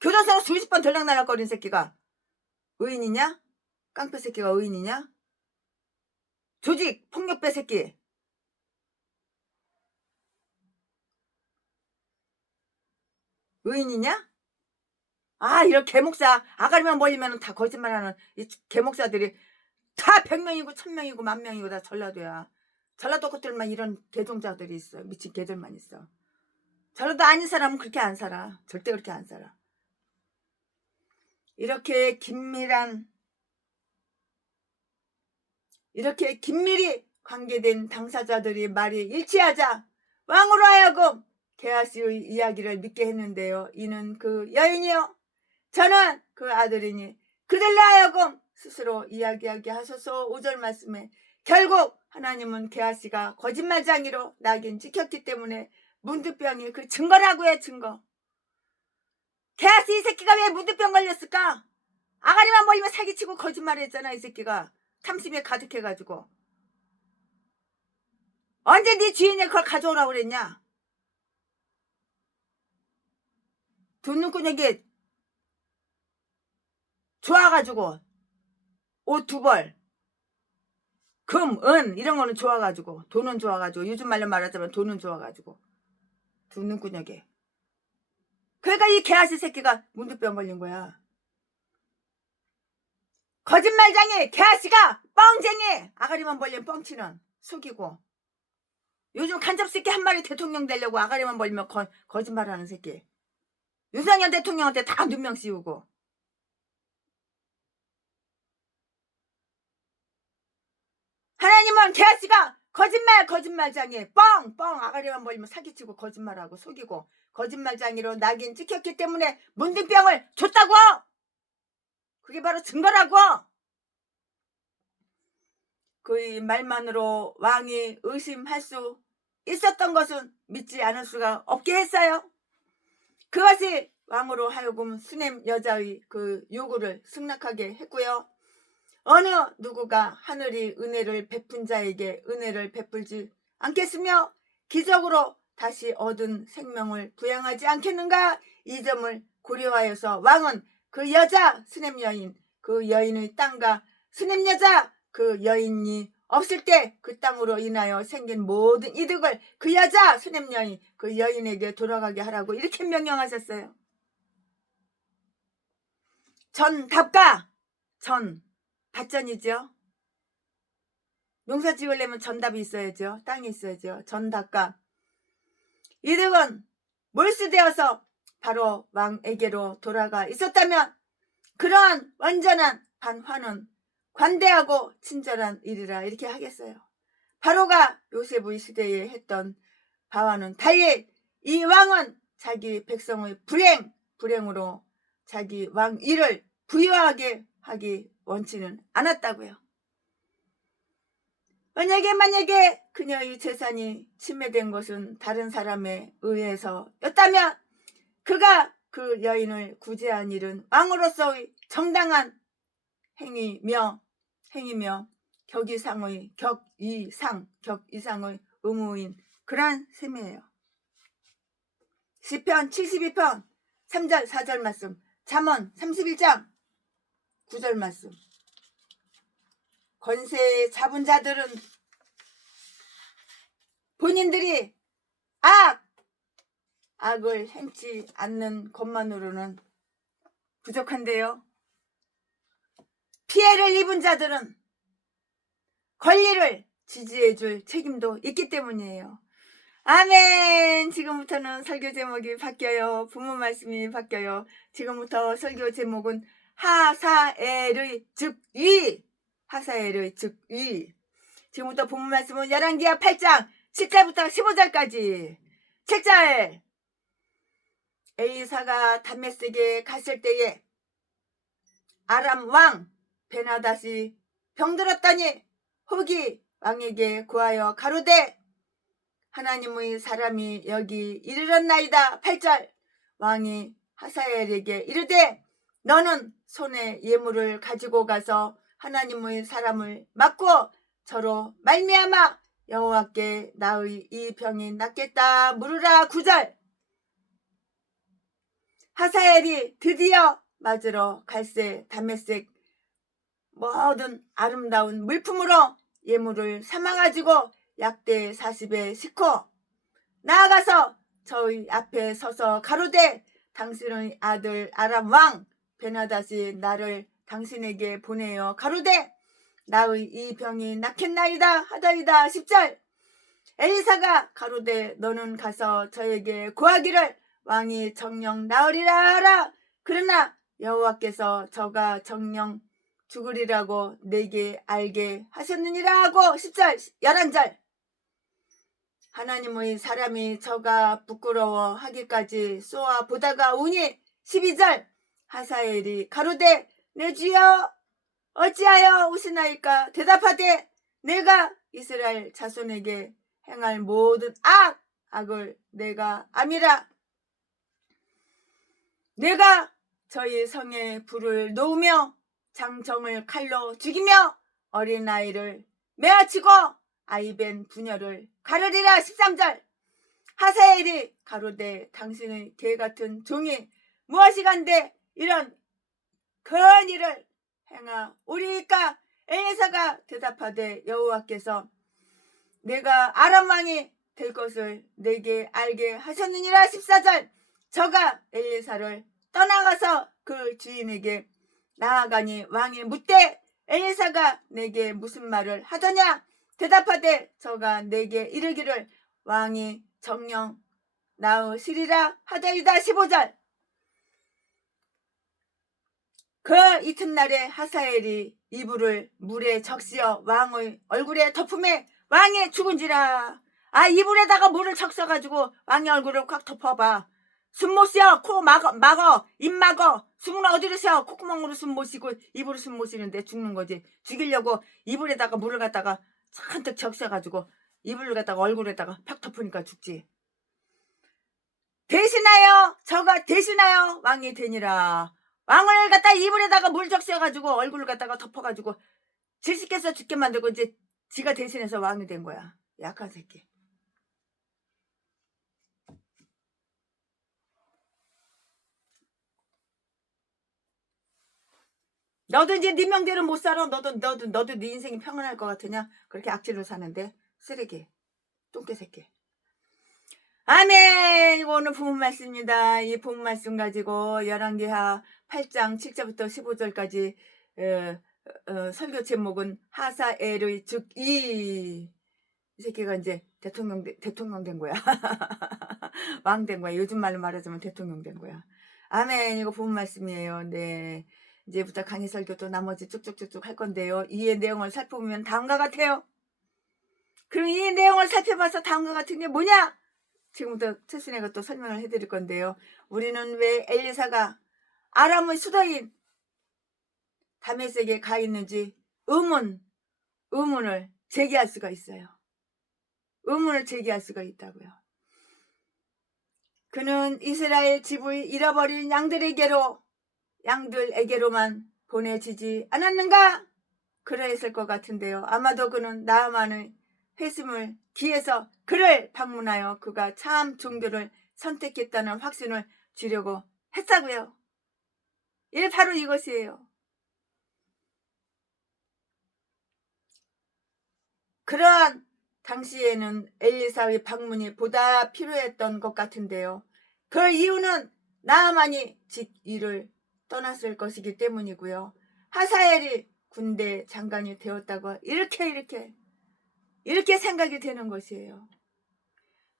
교도소에서 수십 번 들락날락거린 새끼가 의인이냐? 깡패 새끼가 의인이냐? 조직 폭력배 새끼 의인이냐? 이런 개목사 아가리만 벌리면 다 거짓말하는 이 개목사들이 다 100명이고 1000명이고 10,000명이고 다 전라도야. 전라도 것들만 이런 개종자들이 있어. 미친 개들만 있어. 전라도 아닌 사람은 그렇게 안 살아. 절대 그렇게 안 살아. 이렇게 긴밀히 관계된 당사자들이 말이 일치하자 왕으로 하여금 게하시의 이야기를 믿게 했는데요. 이는 그 여인이요. 저는 그 아들이니 그들로 하여금 스스로 이야기하게 하소서. 5절 말씀에 결국 하나님은 게하시가 거짓말쟁이로 낙인 찍혔기 때문에 문둥병이 그 증거라고요. 증거. 게하시 이 새끼가 왜 문둥병 걸렸을까? 아가리만 벌리면 사기치고 거짓말했잖아. 이 새끼가 탐심에 가득해가지고. 언제 네 주인이 그걸 가져오라고 그랬냐? 돈 눈구녕이 좋아가지고 옷 2벌 금, 은 이런 거는 좋아가지고 돈은 좋아가지고 요즘 말로 말하자면 돈은 좋아가지고 두 눈구녕에 그러니까 이 개아시 새끼가 문둥병 걸린 거야. 거짓말쟁이 개아시가 뻥쟁이 아가리만 벌리면 뻥치는 속이고 요즘 간첩 새끼 한 마리 대통령 되려고 아가리만 벌리면 거짓말하는 새끼 윤석열 대통령한테 다 눈명 씌우고 하나님은 게하시가 거짓말쟁이 뻥 아가리만 벌리면 사기치고 거짓말하고 속이고 거짓말쟁이로 낙인 찍혔기 때문에 문둥병을 줬다고. 그게 바로 증거라고. 그의 말만으로 왕이 의심할 수 있었던 것은 믿지 않을 수가 없게 했어요. 그것이 왕으로 하여금 수냄 여자의 그 요구를 승낙하게 했고요. 어느 누구가 하늘이 은혜를 베푼 자에게 은혜를 베풀지 않겠으며 기적으로 다시 얻은 생명을 부양하지 않겠는가? 이 점을 고려하여서 왕은 그 여자 수냄 여인 그 여인의 땅과 수냄 여자 그 여인이 없을 때 그 땅으로 인하여 생긴 모든 이득을 그 여자 수냄 여인 그 여인에게 돌아가게 하라고 이렇게 명령하셨어요. 전답가 밭전이죠. 농사 지으려면 전답이 있어야죠. 땅이 있어야죠. 전답가 이득은 몰수되어서 바로 왕에게로 돌아가 있었다면 그러한 완전한 반환은 관대하고 친절한 일이라 이렇게 하겠어요. 바로가 요셉의 시대에 했던 바와는 달리 이 왕은 자기 백성의 불행으로 자기 왕위를 부유하게 하기 원치는 않았다고요. 만약에 그녀의 재산이 침해된 것은 다른 사람에 의해서였다면 그가 그 여인을 구제한 일은 왕으로서의 정당한 행위며 격 이상의 의무인 그러한 셈이에요. 시편 72편 3절 4절 말씀, 잠언 31장 9절 말씀. 권세 잡은 자들은 본인들이 악을 행치 않는 것만으로는 부족한데요. 피해를 입은 자들은 권리를 지지해줄 책임도 있기 때문이에요. 아멘. 지금부터는 설교 제목이 바뀌어요. 부모 말씀이 바뀌어요. 지금부터 설교 제목은 하사엘의 즉위. 지금부터 본문 말씀은 열왕기하 8장 10절부터 15절까지. 7절. 엘리사가 다메섹에 갔을 때에 아람 왕 베나닷이 병들었더니 후기 왕에게 구하여 가로되 하나님의 사람이 여기 이르렀나이다. 8절. 왕이 하사엘에게 이르되 너는 손에 예물을 가지고 가서 하나님의 사람을 맞고 저로 말미암아 여호와께 나의 이 병이 낫겠다 물으라. 9절. 하사엘이 드디어 맞으러 갈새 다메섹 모든 아름다운 물품으로 예물을 삼아가지고 약대 40에 싣고 나아가서 저희 앞에 서서 가로되 당신의 아들 아람 왕 베나닷이 나를 당신에게 보내어 가로되 나의 이 병이 낫겠나이다 하더이다. 10절. 엘리사가 가로되 너는 가서 저에게 구하기를 왕이 정녕 나으리라 하라. 그러나 여호와께서 저가 정녕 죽으리라고 내게 알게 하셨느니라 하고. 10절 11절. 하나님의 사람이 저가 부끄러워 하기까지 쏘아 보다가 우니. 12절. 하사엘이 가로되 내 주여 어찌하여 우시나이까. 대답하되 내가 이스라엘 자손에게 행할 모든 악을 내가 암이라. 내가 저희 성에 불을 놓으며 장정을 칼로 죽이며 어린아이를 매어치고 아이벤 부녀를 가르리라. 13절. 하사엘이 가로되 당신의 개같은 종이 무엇이간데 이런 큰 일을 행하오리이까. 엘리사가 대답하되 여호와께서 내가 아람 왕이 될 것을 내게 알게 하셨느니라. 14절. 저가 엘리사를 떠나가서 그 주인에게 나아가니 왕이 묻되 엘리사가 내게 무슨 말을 하더냐. 대답하되 저가 내게 이르기를 왕이 정녕 나으시리라 하더이다. 15절. 그 이튿날에 하사엘이 이불을 물에 적시어 왕의 얼굴에 덮음에 왕이 죽은지라. 이불에다가 물을 적셔가지고 왕의 얼굴을 꽉 덮어봐. 숨 못 쉬어. 코 막어. 입 막어. 숨은 어디로 쉬어. 콧구멍으로 숨 못 쉬고 입으로 숨 못 쉬는데 죽는 거지. 죽이려고 이불에다가 물을 갖다가 잔뜩 적셔가지고 이불을 갖다가 얼굴에다가 팍 덮으니까 죽지. 대신하여 저가 대신하여 왕이 되니라. 왕을 갖다 이불에다가 물 적셔가지고 얼굴을 갖다가 덮어가지고 질식해서 죽게 만들고 이제 지가 대신해서 왕이 된 거야. 약한 새끼. 너도 이제 네 명대로 못 살아. 너도 네 인생이 평안할 것 같으냐? 그렇게 악질로 사는데 쓰레기 똥개 새끼. 아멘. 오늘 본문 말씀입니다. 이 본문 말씀 가지고 열왕기하 8장 7절부터 15절까지 설교 제목은 하사엘의 즉위. 이 새끼가 이제 대통령 된 거야. 왕 된 거야. 요즘 말로 말하자면 대통령 된 거야. 아멘. 이거 본 말씀이에요. 네. 이제부터 강의 설교 또 나머지 쭉쭉쭉쭉 할 건데요. 이의 내용을 살펴보면 다음과 같아요. 그럼 이 내용을 살펴봐서 다음과 같은 게 뭐냐? 지금부터 최순애가 또 설명을 해드릴 건데요. 우리는 왜 엘리사가 아람의 수도인 다메섹에 가 있는지 의문을 제기할 수가 있어요. 의문을 제기할 수가 있다고요. 그는 이스라엘 집을 잃어버린 양들에게로만 보내지지 않았는가? 그러했을 것 같은데요. 아마도 그는 나아만의 회심을 기해서 그를 방문하여 그가 참 종교를 선택했다는 확신을 주려고 했다고요. 예, 바로 이것이에요. 그러한 당시에는 엘리사의 방문이 보다 필요했던 것 같은데요. 그 이유는 나아만이 직위를 떠났을 것이기 때문이고요. 하사엘이 군대 장관이 되었다고 이렇게 생각이 되는 것이에요.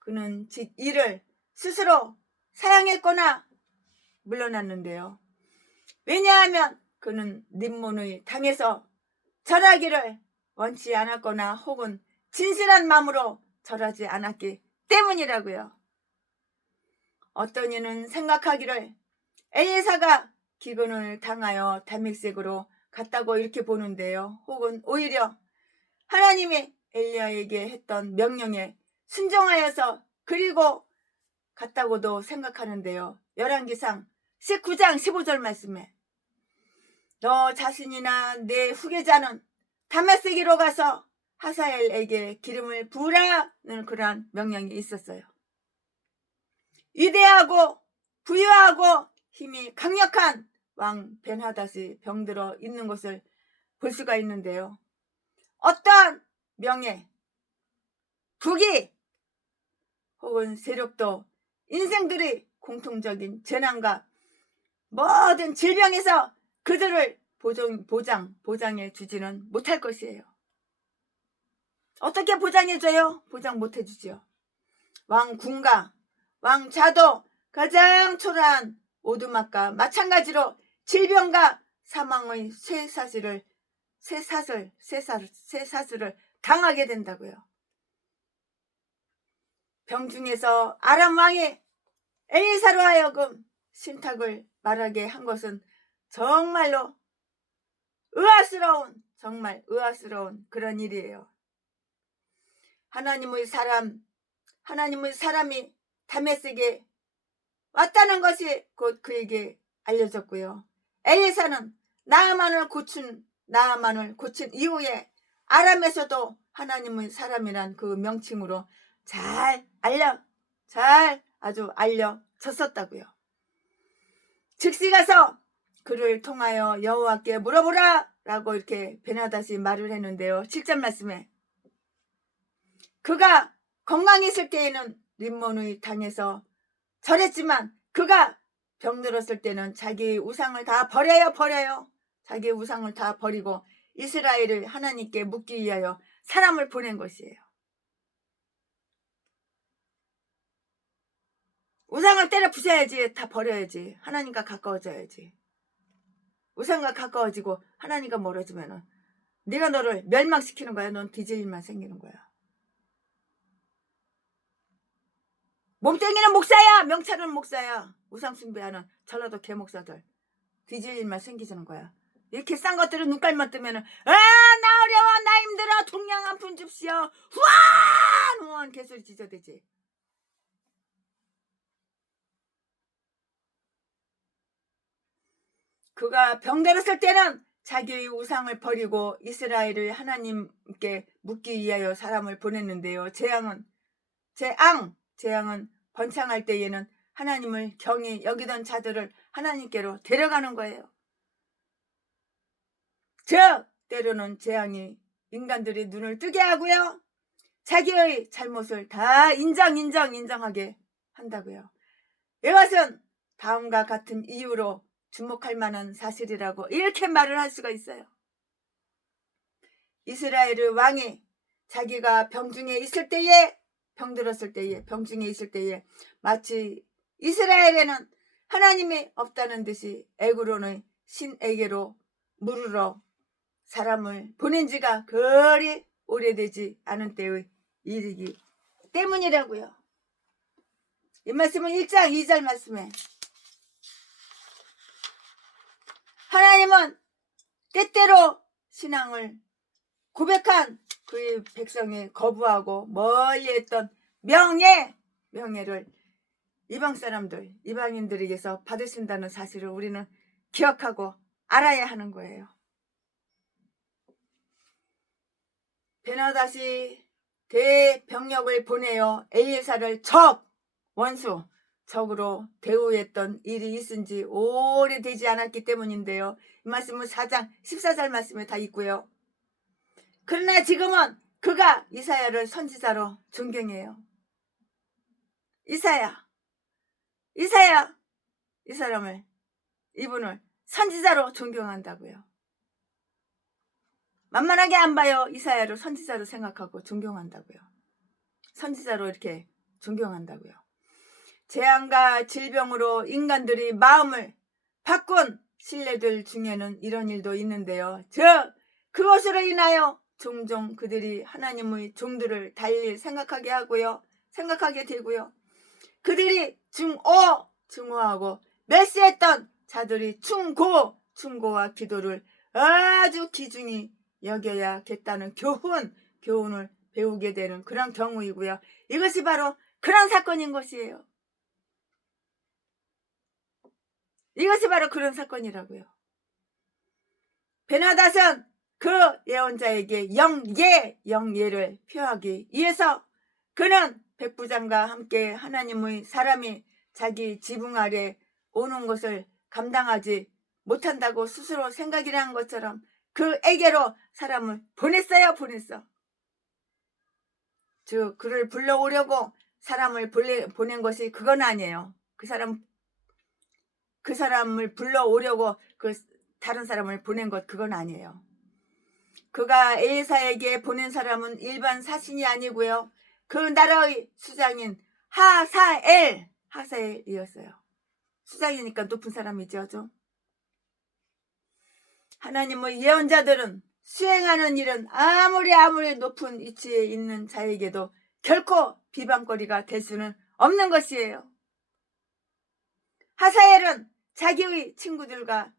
그는 직위를 스스로 사양했거나 물러났는데요. 왜냐하면 그는 림몬의 당에서 절하기를 원치 않았거나 혹은 진실한 마음으로 절하지 않았기 때문이라고요. 어떤 이는 생각하기를 엘리사가 기근을 당하여 다메섹으로 갔다고 이렇게 보는데요. 혹은 오히려 하나님이 엘리야에게 했던 명령에 순종하여서 그리고 갔다고도 생각하는데요. 열왕기상 19장 15절 말씀에 너 자신이나 내 후계자는 다메섹으로 가서 하사엘에게 기름을 부으라는 그러한 명령이 있었어요. 위대하고 부유하고 힘이 강력한 왕 벤하닷이 병들어 있는 것을 볼 수가 있는데요. 어떠한 명예, 부귀 혹은 세력도 인생들의 공통적인 재난과 모든 질병에서 그들을 보장해 주지는 못할 것이에요. 어떻게 보장해줘요? 보장 못해주지요. 왕궁과 왕자도 가장 초라한 오두막과 마찬가지로 질병과 사망의 쇠사슬을 당하게 된다고요. 병중에서 아람 왕이 엘리사로 하여금 신탁을 말하게 한 것은 정말 의아스러운 그런 일이에요. 하나님의 사람이 다메섹에 왔다는 것이 곧 그에게 알려졌고요. 엘리사는 나아만을 고친 이후에 아람에서도 하나님의 사람이란 그 명칭으로 아주 알려졌었다고요. 즉시 가서 그를 통하여 여호와께 물어보라 라고 이렇게 베나닷이 말을 했는데요. 7절 말씀에 그가 건강했을 때에는 림몬의 당에서 절했지만 그가 병들었을 때는 자기의 우상을 다 버려요. 자기의 우상을 다 버리고 이스라엘을 하나님께 묻기 위하여 사람을 보낸 것이에요. 우상을 때려 부숴야지. 다 버려야지. 하나님과 가까워져야지. 우상과 가까워지고 하나님과 멀어지면은 네가 너를 멸망시키는 거야. 넌 뒤질 일만 생기는 거야. 몸뚱이는 목사야. 명찰은 목사야. 우상 숭배하는 전라도 개목사들 뒤질 일만 생기지는 거야. 이렇게 싼 것들은 눈깔만 뜨면은 나 어려워 나 힘들어 동양 한 푼 줍시오 후안 개소리 지저대지. 그가 병들었을 때는 자기의 우상을 버리고 이스라엘을 하나님께 묻기 위하여 사람을 보냈는데요. 재앙은 번창할 때에는 하나님을 경히 여기던 자들을 하나님께로 데려가는 거예요. 즉 때로는 재앙이 인간들이 눈을 뜨게 하고요. 자기의 잘못을 다 인정하게 한다고요. 이것은 다음과 같은 이유로 주목할 만한 사실이라고 이렇게 말을 할 수가 있어요. 이스라엘의 왕이 자기가 병중에 있을 때에 병들었을 때에, 병중에 있을 때에 마치 이스라엘에는 하나님이 없다는 듯이 애굽론의 신에게로 물으러 사람을 보낸 지가 그리 오래되지 않은 때의 일이기 때문이라고요. 이 말씀은 1장 2절 말씀에 하나님은 때때로 신앙을 고백한 그의 백성이 거부하고 멀리했던 명예를 이방 사람들, 이방인들에게서 받으신다는 사실을 우리는 기억하고 알아야 하는 거예요. 베나다시 대병력을 보내어 엘리사를 적으로 대우했던 일이 있은 지 오래되지 않았기 때문인데요. 이 말씀은 4장 14절 말씀에 다 있고요. 그러나 지금은 그가 이사야를 선지자로 존경해요. 이사야 이 사람을, 이분을 선지자로 존경한다고요. 만만하게 안 봐요. 이사야를 선지자로 생각하고 존경한다고요. 선지자로 이렇게 존경한다고요. 재앙과 질병으로 인간들이 마음을 바꾼 신뢰들 중에는 이런 일도 있는데요. 그것으로 인하여 종종 그들이 하나님의 종들을 달리 생각하게 하고요. 생각하게 되고요. 그들이 증오하고 멸시했던 자들이 충고와 기도를 아주 귀중히 여겨야겠다는 교훈을 배우게 되는 그런 경우이고요. 이것이 바로 그런 사건인 것이에요. 이것이 바로 그런 사건이라고요. 베나닷은 그 예언자에게 영예를 표하기 위해서 그는 백부장과 함께 하나님의 사람이 자기 지붕 아래 오는 것을 감당하지 못한다고 스스로 생각이나 한 것처럼 그에게로 사람을 보냈어. 즉 그를 불러오려고 사람을 보낸 것이 그건 아니에요. 그 사람을 불러오려고 다른 사람을 보낸 것 그건 아니에요. 그가 엘리사에게 보낸 사람은 일반 사신이 아니고요. 그 나라의 수장인 하사엘이었어요. 수장이니까 높은 사람이죠. 좀. 하나님의 예언자들은 수행하는 일은 아무리 높은 위치에 있는 자에게도 결코 비방거리가 될 수는 없는 것이에요. 하사엘은 자기의 친구들과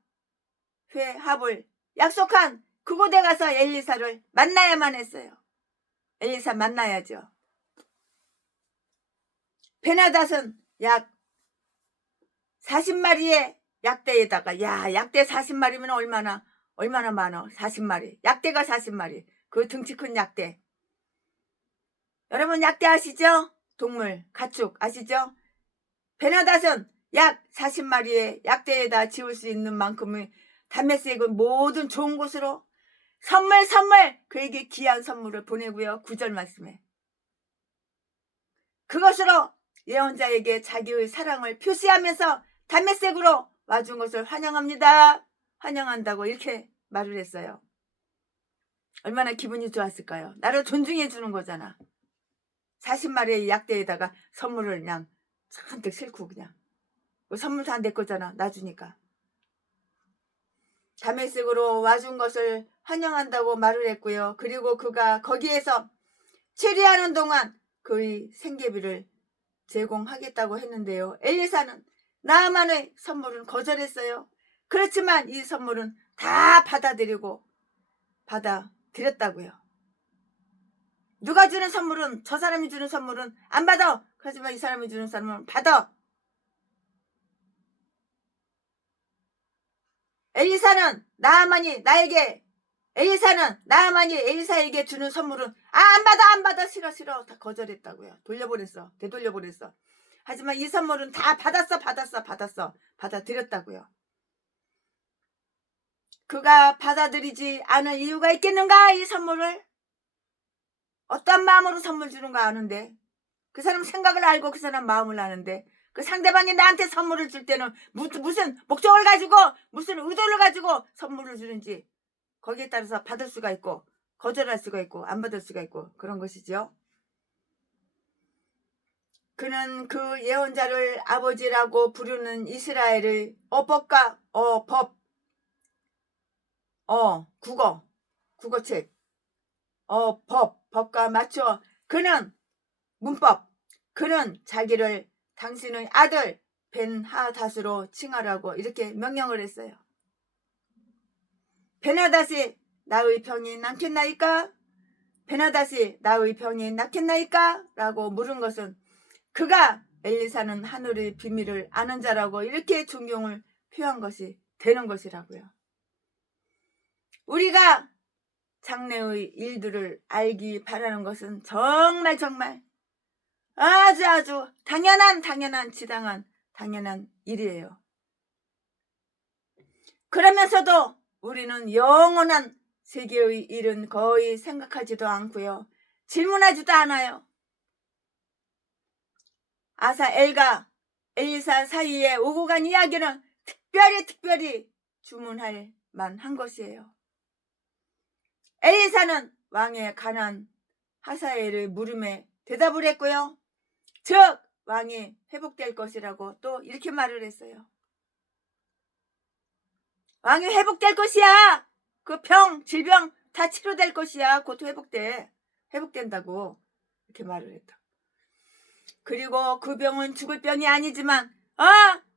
회합을 약속한 그곳에 가서 엘리사를 만나야만 했어요. 엘리사 만나야죠. 베나닷은 약 40마리의 약대에다가, 약대 40마리면 얼마나 많아. 40마리. 약대가 40마리. 그 등치 큰 약대. 여러분 약대 아시죠? 동물, 가축 아시죠? 베나닷은 약 40마리의 약대에다 지울 수 있는 만큼의 다메섹의 모든 좋은 곳으로 선물 그에게 귀한 선물을 보내고요. 9절 말씀에 그것으로 예언자에게 자기의 사랑을 표시하면서 다메섹으로 와준 것을 환영한다고 이렇게 말을 했어요. 얼마나 기분이 좋았을까요? 나를 존중해 주는 거잖아. 40마리의 약대에다가 선물을 그냥 잔뜩 싣고 그냥 선물 다 내 거잖아. 놔주니까. 다메섹으로 와준 것을 환영한다고 말을 했고요. 그리고 그가 거기에서 체류하는 동안 그의 생계비를 제공하겠다고 했는데요. 엘리사는 나아만의 선물은 거절했어요. 그렇지만 이 선물은 다 받아들였다고요. 누가 주는 선물은, 저 사람이 주는 선물은 안 받아. 하지만 이 사람이 주는 선물은 받아. 엘리사는 나아만이 엘리사에게 주는 선물은 안 받아 싫어 다 거절했다고요. 되돌려보냈어. 하지만 이 선물은 다 받아들였다고요. 그가 받아들이지 않을 이유가 있겠는가? 이 선물을 어떤 마음으로 선물 주는가 아는데, 그 사람 생각을 알고 그 사람 마음을 아는데, 그 상대방이 나한테 선물을 줄 때는 무슨 목적을 가지고, 무슨 의도를 가지고 선물을 주는지 거기에 따라서 받을 수가 있고 거절할 수가 있고 안 받을 수가 있고 그런 것이죠. 그는 그 예언자를 아버지라고 부르는 이스라엘의 국어책, 법과 맞춰 그는 문법, 그는 자기를 당신의 아들 벤하닷으로 칭하라고 이렇게 명령을 했어요. 벤하닷이 나의 병이 낫겠나이까? 벤하닷이 나의 병이 낫겠나이까? 라고 물은 것은 그가 엘리사는 하늘의 비밀을 아는 자라고 이렇게 존경을 표한 것이 되는 것이라고요. 우리가 장래의 일들을 알기 바라는 것은 정말 아주 당연한 지당한 당연한 일이에요. 그러면서도 우리는 영원한 세계의 일은 거의 생각하지도 않고요. 질문하지도 않아요. 아사엘과 엘리사 사이에 오고 간 이야기는 특별히 주문할 만한 것이에요. 엘리사는 왕의 가난 하사엘의 물음에 대답을 했고요. 즉 왕이 회복될 것이라고 또 이렇게 말을 했어요. 왕이 회복될 것이야. 그 질병 다 치료될 것이야. 곧 회복된다고 이렇게 말을 했다. 그리고 그 병은 죽을 병이 아니지만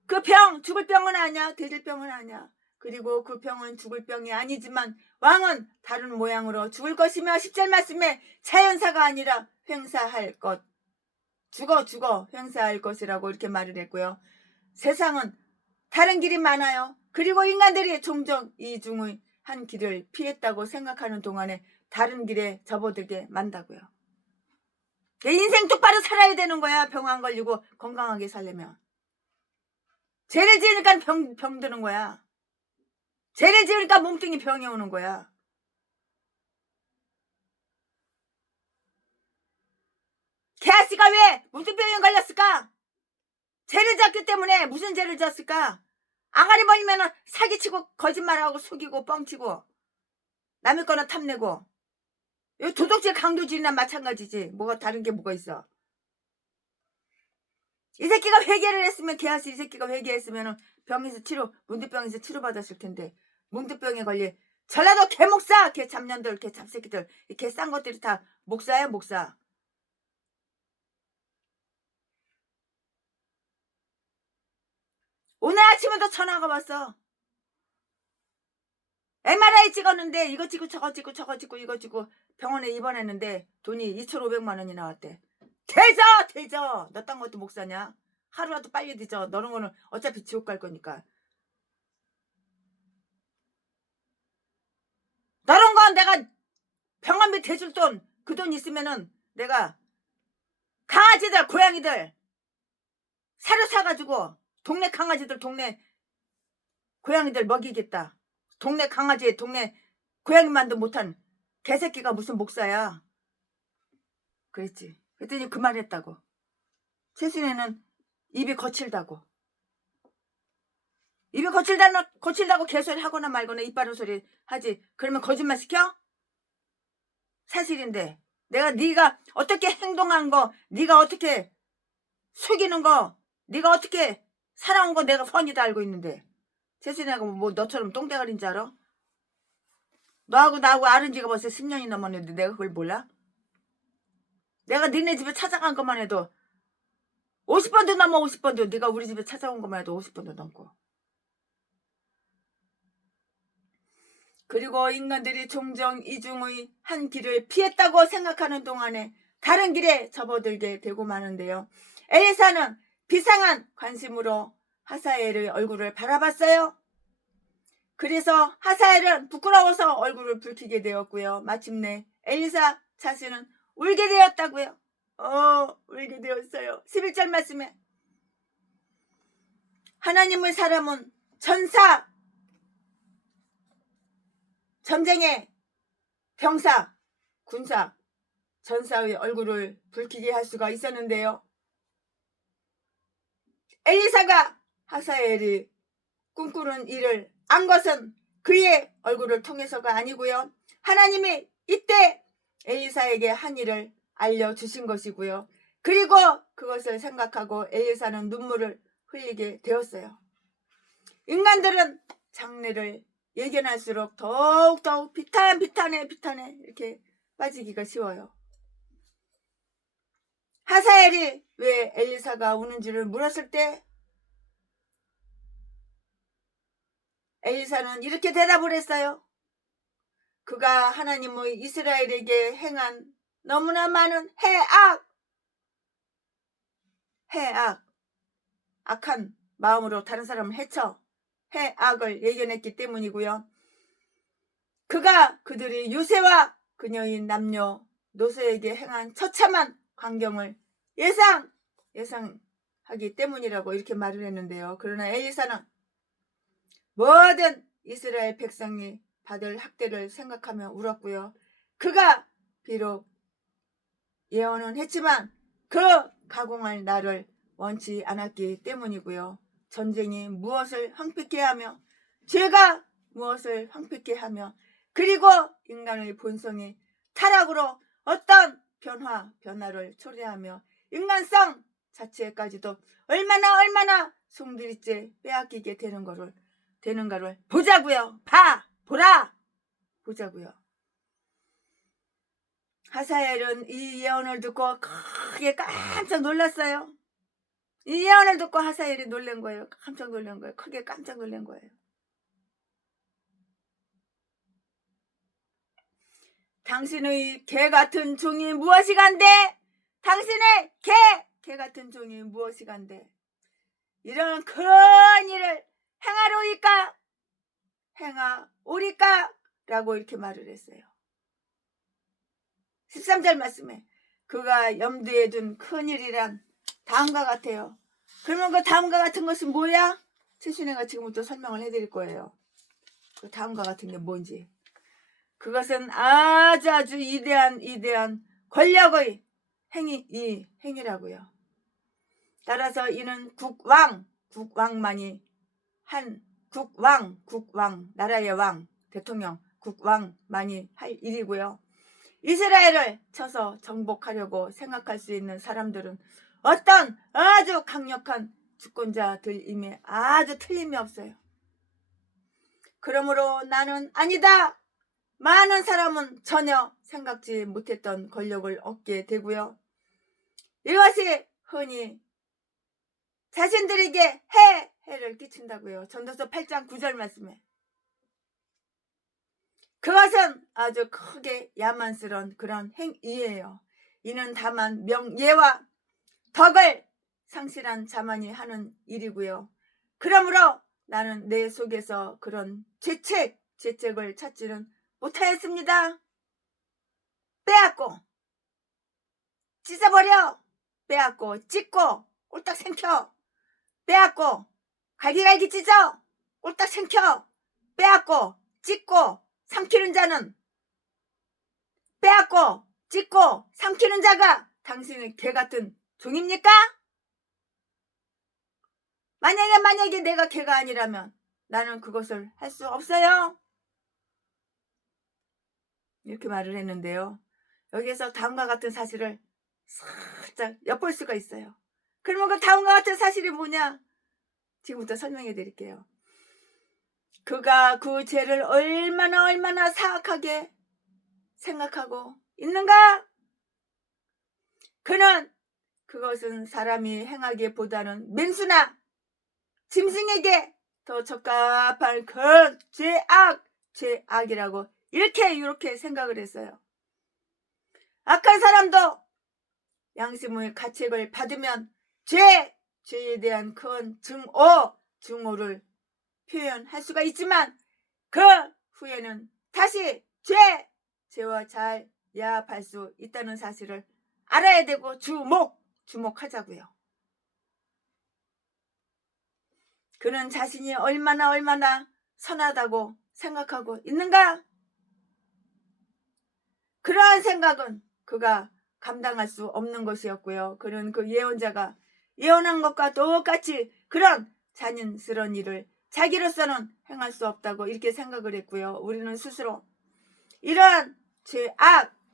그 병 죽을 병은 아니야. 되질 병은 아니야. 그리고 그 병은 죽을 병이 아니지만 왕은 다른 모양으로 죽을 것이며 10절 말씀에 자연사가 아니라 횡사할 것. 죽어 횡사할 것이라고 이렇게 말을 했고요. 세상은 다른 길이 많아요. 그리고 인간들이 종종 이 중의 한 길을 피했다고 생각하는 동안에 다른 길에 접어들게 만다고요. 내 인생 똑바로 살아야 되는 거야. 병 안 걸리고 건강하게 살려면. 죄를 지으니까 병 드는 거야. 죄를 지으니까 몸뚱이 병이 오는 거야. 개아씨가 왜 문둥병에 걸렸을까? 죄를 졌기 때문에. 무슨 죄를 졌을까? 아가리 벌리면 사기치고 거짓말하고 속이고 뻥치고 남의 거나 탐내고. 이 도덕질 강도질이나 마찬가지지. 뭐가 다른 게 뭐가 있어. 이 새끼가 회개를 했으면 개아씨 이 새끼가 회개했으면 문둥병에서 치료받았을 텐데 문둥병에 걸린 전라도 개목사 개 잡년들 개 잡새끼들 개 싼 것들이 다 목사야 목사. 오늘 아침에도 전화가 왔어. MRI 찍었는데 이거 찍고 저거 찍고 이거 찍고 병원에 입원했는데 돈이 2,500만 원이 나왔대. 되져. 너 딴 것도 목사냐? 하루라도 빨리 뒤져. 너는 거는 어차피 지옥 갈 거니까. 너는 건 내가 병원비 대줄 돈 그 돈 있으면은 내가 강아지들 고양이들 사료 사가지고 동네 강아지들 동네 고양이들 먹이겠다. 동네 강아지 동네 고양이만도 못한 개새끼가 무슨 목사야. 그랬지. 그랬더니 그 말 했다고. 최순애는 입이 거칠다고. 입이 거칠다고 개소리 하거나 말거나 입 바른 소리 하지. 그러면 거짓말 시켜? 사실인데 네가 어떻게 행동한 거, 네가 어떻게 속이는 거, 네가 어떻게 살아온 거 내가 훤히 다 알고 있는데. 최순애가 뭐 너처럼 똥대가리인 줄 알아? 너하고 나하고 아는 지가 벌써 10년이 넘었는데 내가 그걸 몰라? 내가 니네 집에 찾아간 것만 해도 50번도 넘어. 50번도. 네가 우리 집에 찾아온 것만 해도 50번도 넘고. 그리고 인간들이 종종 이 중의 한 길을 피했다고 생각하는 동안에 다른 길에 접어들게 되고 마는데요. 엘리사는 비상한 관심으로 하사엘의 얼굴을 바라봤어요. 그래서 하사엘은 부끄러워서 얼굴을 붉히게 되었고요. 마침내 엘리사 자신은 울게 되었다고요. 울게 되었어요. 11절 말씀에 하나님의 사람은 전쟁의 병사, 군사, 전사의 얼굴을 붉히게 할 수가 있었는데요. 엘리사가 하사엘이 꿈꾸는 일을 안 것은 그의 얼굴을 통해서가 아니고요. 하나님이 이때 엘리사에게 한 일을 알려주신 것이고요. 그리고 그것을 생각하고 엘리사는 눈물을 흘리게 되었어요. 인간들은 장래를 예견할수록 더욱더욱 비탄해 이렇게 빠지기가 쉬워요. 하사엘이 왜 엘리사가 우는지를 물었을 때 엘리사는 이렇게 대답을 했어요. 그가 하나님의 이스라엘에게 행한 너무나 많은 악한 마음으로 다른 사람을 해쳐 해악을 예견했기 때문이고요. 그가 그들이 요새와 그녀의 남녀 노소에게 행한 처참한 광경을 예상하기 때문이라고 이렇게 말을 했는데요. 그러나 엘리사는 모든 이스라엘 백성이 받을 학대를 생각하며 울었고요. 그가 비록 예언은 했지만 그 가공할 날을 원치 않았기 때문이고요. 전쟁이 무엇을 황폐케 하며 죄가 무엇을 황폐케 하며 그리고 인간의 본성이 타락으로 어떤 변화를 초래하며 인간성 자체까지도 얼마나 송두리째 빼앗기게 되는가를 보자고요. 보자고요. 하사엘은 이 예언을 듣고 크게 깜짝 놀랐어요. 이 예언을 듣고 하사엘이 놀란 거예요. 깜짝 놀란 거예요. 크게 깜짝 놀란 거예요. 당신의 개 같은 종이 무엇이간데? 당신의 개 같은 종이 무엇이간데? 이런 큰 일을 행하오리까? 라고 이렇게 말을 했어요. 13절 말씀에 그가 염두에 둔 큰일이란 다음과 같아요. 그러면 그 다음과 같은 것이 뭐야? 최순애가 지금부터 설명을 해드릴 거예요. 그 다음과 같은 게 뭔지. 그것은 아주 위대한 권력의 행위라고요. 따라서 이는 국왕만이 한 국왕 나라의 왕 대통령 국왕만이 할 일이고요. 이스라엘을 쳐서 정복하려고 생각할 수 있는 사람들은 어떤 아주 강력한 주권자들임에 아주 틀림이 없어요. 그러므로 나는 아니다. 많은 사람은 전혀 생각지 못했던 권력을 얻게 되고요. 이것이 흔히 자신들에게 해를 끼친다고요. 전도서 8장 9절 말씀에. 그것은 아주 크게 야만스러운 그런 행위예요. 이는 다만 명예와 덕을 상실한 자만이 하는 일이고요. 그러므로 나는 내 속에서 그런 죄책을 찾지는 못하였습니다. 빼앗고 찢어버려. 빼앗고 찢고 꼴딱 생켜. 빼앗고 갈기갈기 찢어 꼴딱 생켜. 빼앗고 찢고 삼키는 자는 빼앗고 찢고 삼키는 자가 당신의 개 같은 종입니까? 만약에 내가 개가 아니라면 나는 그것을 할 수 없어요. 이렇게 말을 했는데요. 여기에서 다음과 같은 사실을 살짝 엿볼 수가 있어요. 그러면 그 다음과 같은 사실이 뭐냐? 지금부터 설명해 드릴게요. 그가 그 죄를 얼마나 사악하게 생각하고 있는가? 그는 그것은 사람이 행하기보다는 맨수나 짐승에게 더 적합한 그 죄악이라고 이렇게 생각을 했어요. 악한 사람도 양심의 가책을 받으면 죄에 대한 큰 증오를 표현할 수가 있지만 그 후에는 다시 죄와 잘 야합할 수 있다는 사실을 알아야 되고 주목하자고요. 그는 자신이 얼마나 선하다고 생각하고 있는가? 그러한 생각은 그가 감당할 수 없는 것이었고요. 그는 그 예언자가 예언한 것과 똑같이 그런 잔인스러운 일을 자기로서는 행할 수 없다고 이렇게 생각을 했고요. 우리는 스스로 이러한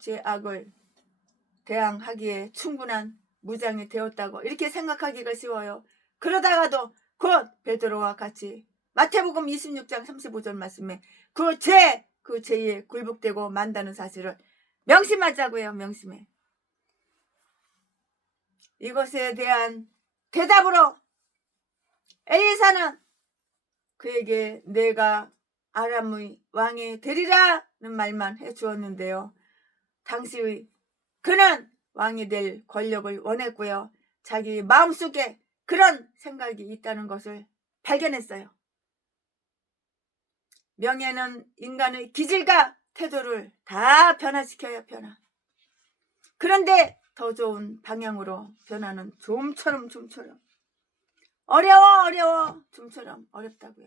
죄악을 대항하기에 충분한 무장이 되었다고 이렇게 생각하기가 쉬워요. 그러다가도 곧 베드로와 같이 마태복음 26장 35절 말씀에 그 죄에 굴복되고 만다는 사실을 명심하자고요. 명심해. 이것에 대한 대답으로 엘리사는 그에게 내가 아람의 왕이 되리라는 말만 해주었는데요. 당시 그는 왕이 될 권력을 원했고요. 자기 마음속에 그런 생각이 있다는 것을 발견했어요. 명예는 인간의 기질과 태도를 다 변화시켜요. 변화. 그런데 더 좋은 방향으로 변하는 좀처럼 어려워 좀처럼 어렵다고요.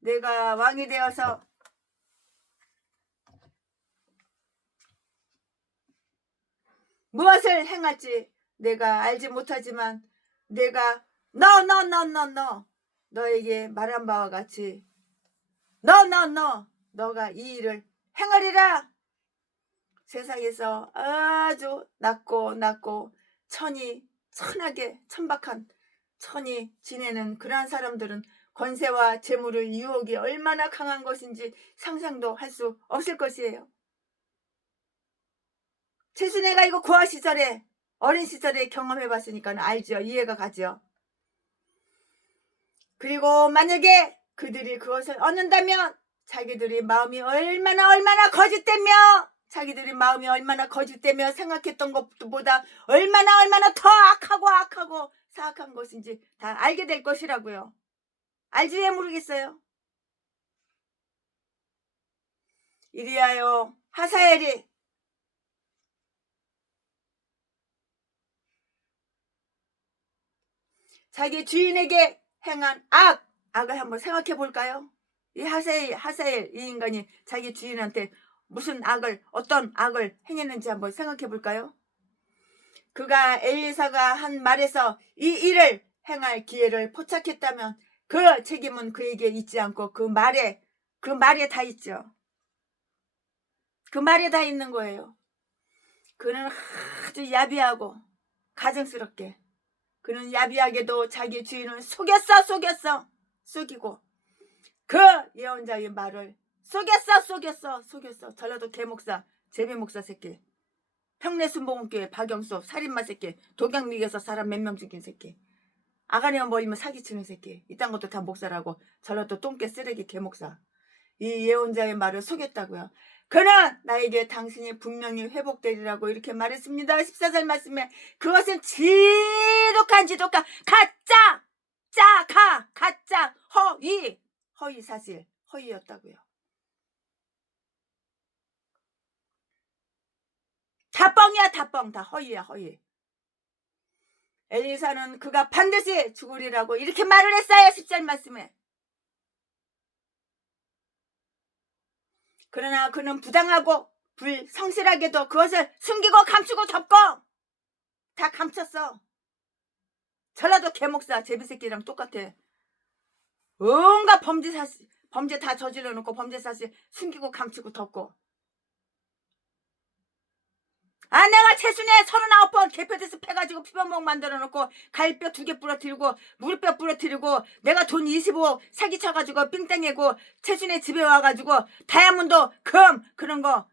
내가 왕이 되어서 무엇을 행할지 내가 알지 못하지만 내가 너에게 말한 바와 같이 너가 이 일을 행하리라. 세상에서 아주 낮고 천하게 천박한 천이 지내는 그러한 사람들은 권세와 재물의 유혹이 얼마나 강한 것인지 상상도 할 수 없을 것이에요. 최순애가 이거 고아 시절에 어린 시절에 경험해봤으니까 알죠. 이해가 가죠. 그리고 만약에 그들이 그것을 얻는다면 자기들이 마음이 얼마나 거짓되며 생각했던 것보다 얼마나 더 악하고 사악한 것인지 다 알게 될 것이라고요. 알지 왜 모르겠어요. 이리하여 하사엘이 자기 주인에게 행한 악을 한번 생각해 볼까요? 이 하사엘 이 인간이 자기 주인한테 어떤 악을 행했는지 한번 생각해 볼까요? 그가 엘리사가 한 말에서 이 일을 행할 기회를 포착했다면 그 책임은 그에게 있지 않고 그 말에 다 있죠. 그 말에 다 있는 거예요. 그는 아주 야비하고 가증스럽게 그는 야비하게도 자기 주인을 속이고 그 예언자의 말을 속였어. 전라도 개목사 제비목사 새끼, 평내순복음교회 박영수 살인마 새끼, 독양미개서 사람 몇 명 죽인 새끼, 아가리만 벌리면 사기치는 새끼, 이딴 것도 다 목사라고 전라도 똥개 쓰레기 개목사. 이 예언자의 말을 속였다고요. 그는 나에게 당신이 분명히 회복되리라고 이렇게 말했습니다. 14절 말씀에 그것은 지독한 가짜 허위 사실 허위였다고요. 다 뻥이야. 다 허위야. 허위. 엘리사는 그가 반드시 죽으리라고 이렇게 말을 했어요. 10절 말씀에. 그러나 그는 부당하고 불성실하게도 그것을 숨기고 감추고 덮고 다 감췄어. 전라도 개목사 제비새끼랑 똑같아. 온갖 범죄 다 저질러 놓고 범죄 사실 숨기고 감추고 덮고. 내가 최순애 39번 개표돼서 패가지고 피범벅 만들어 놓고 갈뼈 2개 부러뜨리고 무릎뼈 부러뜨리고 내가 돈 25억 사기쳐가지고 삥땡이고 최순애 집에 와가지고 다이아몬드 금 그런 거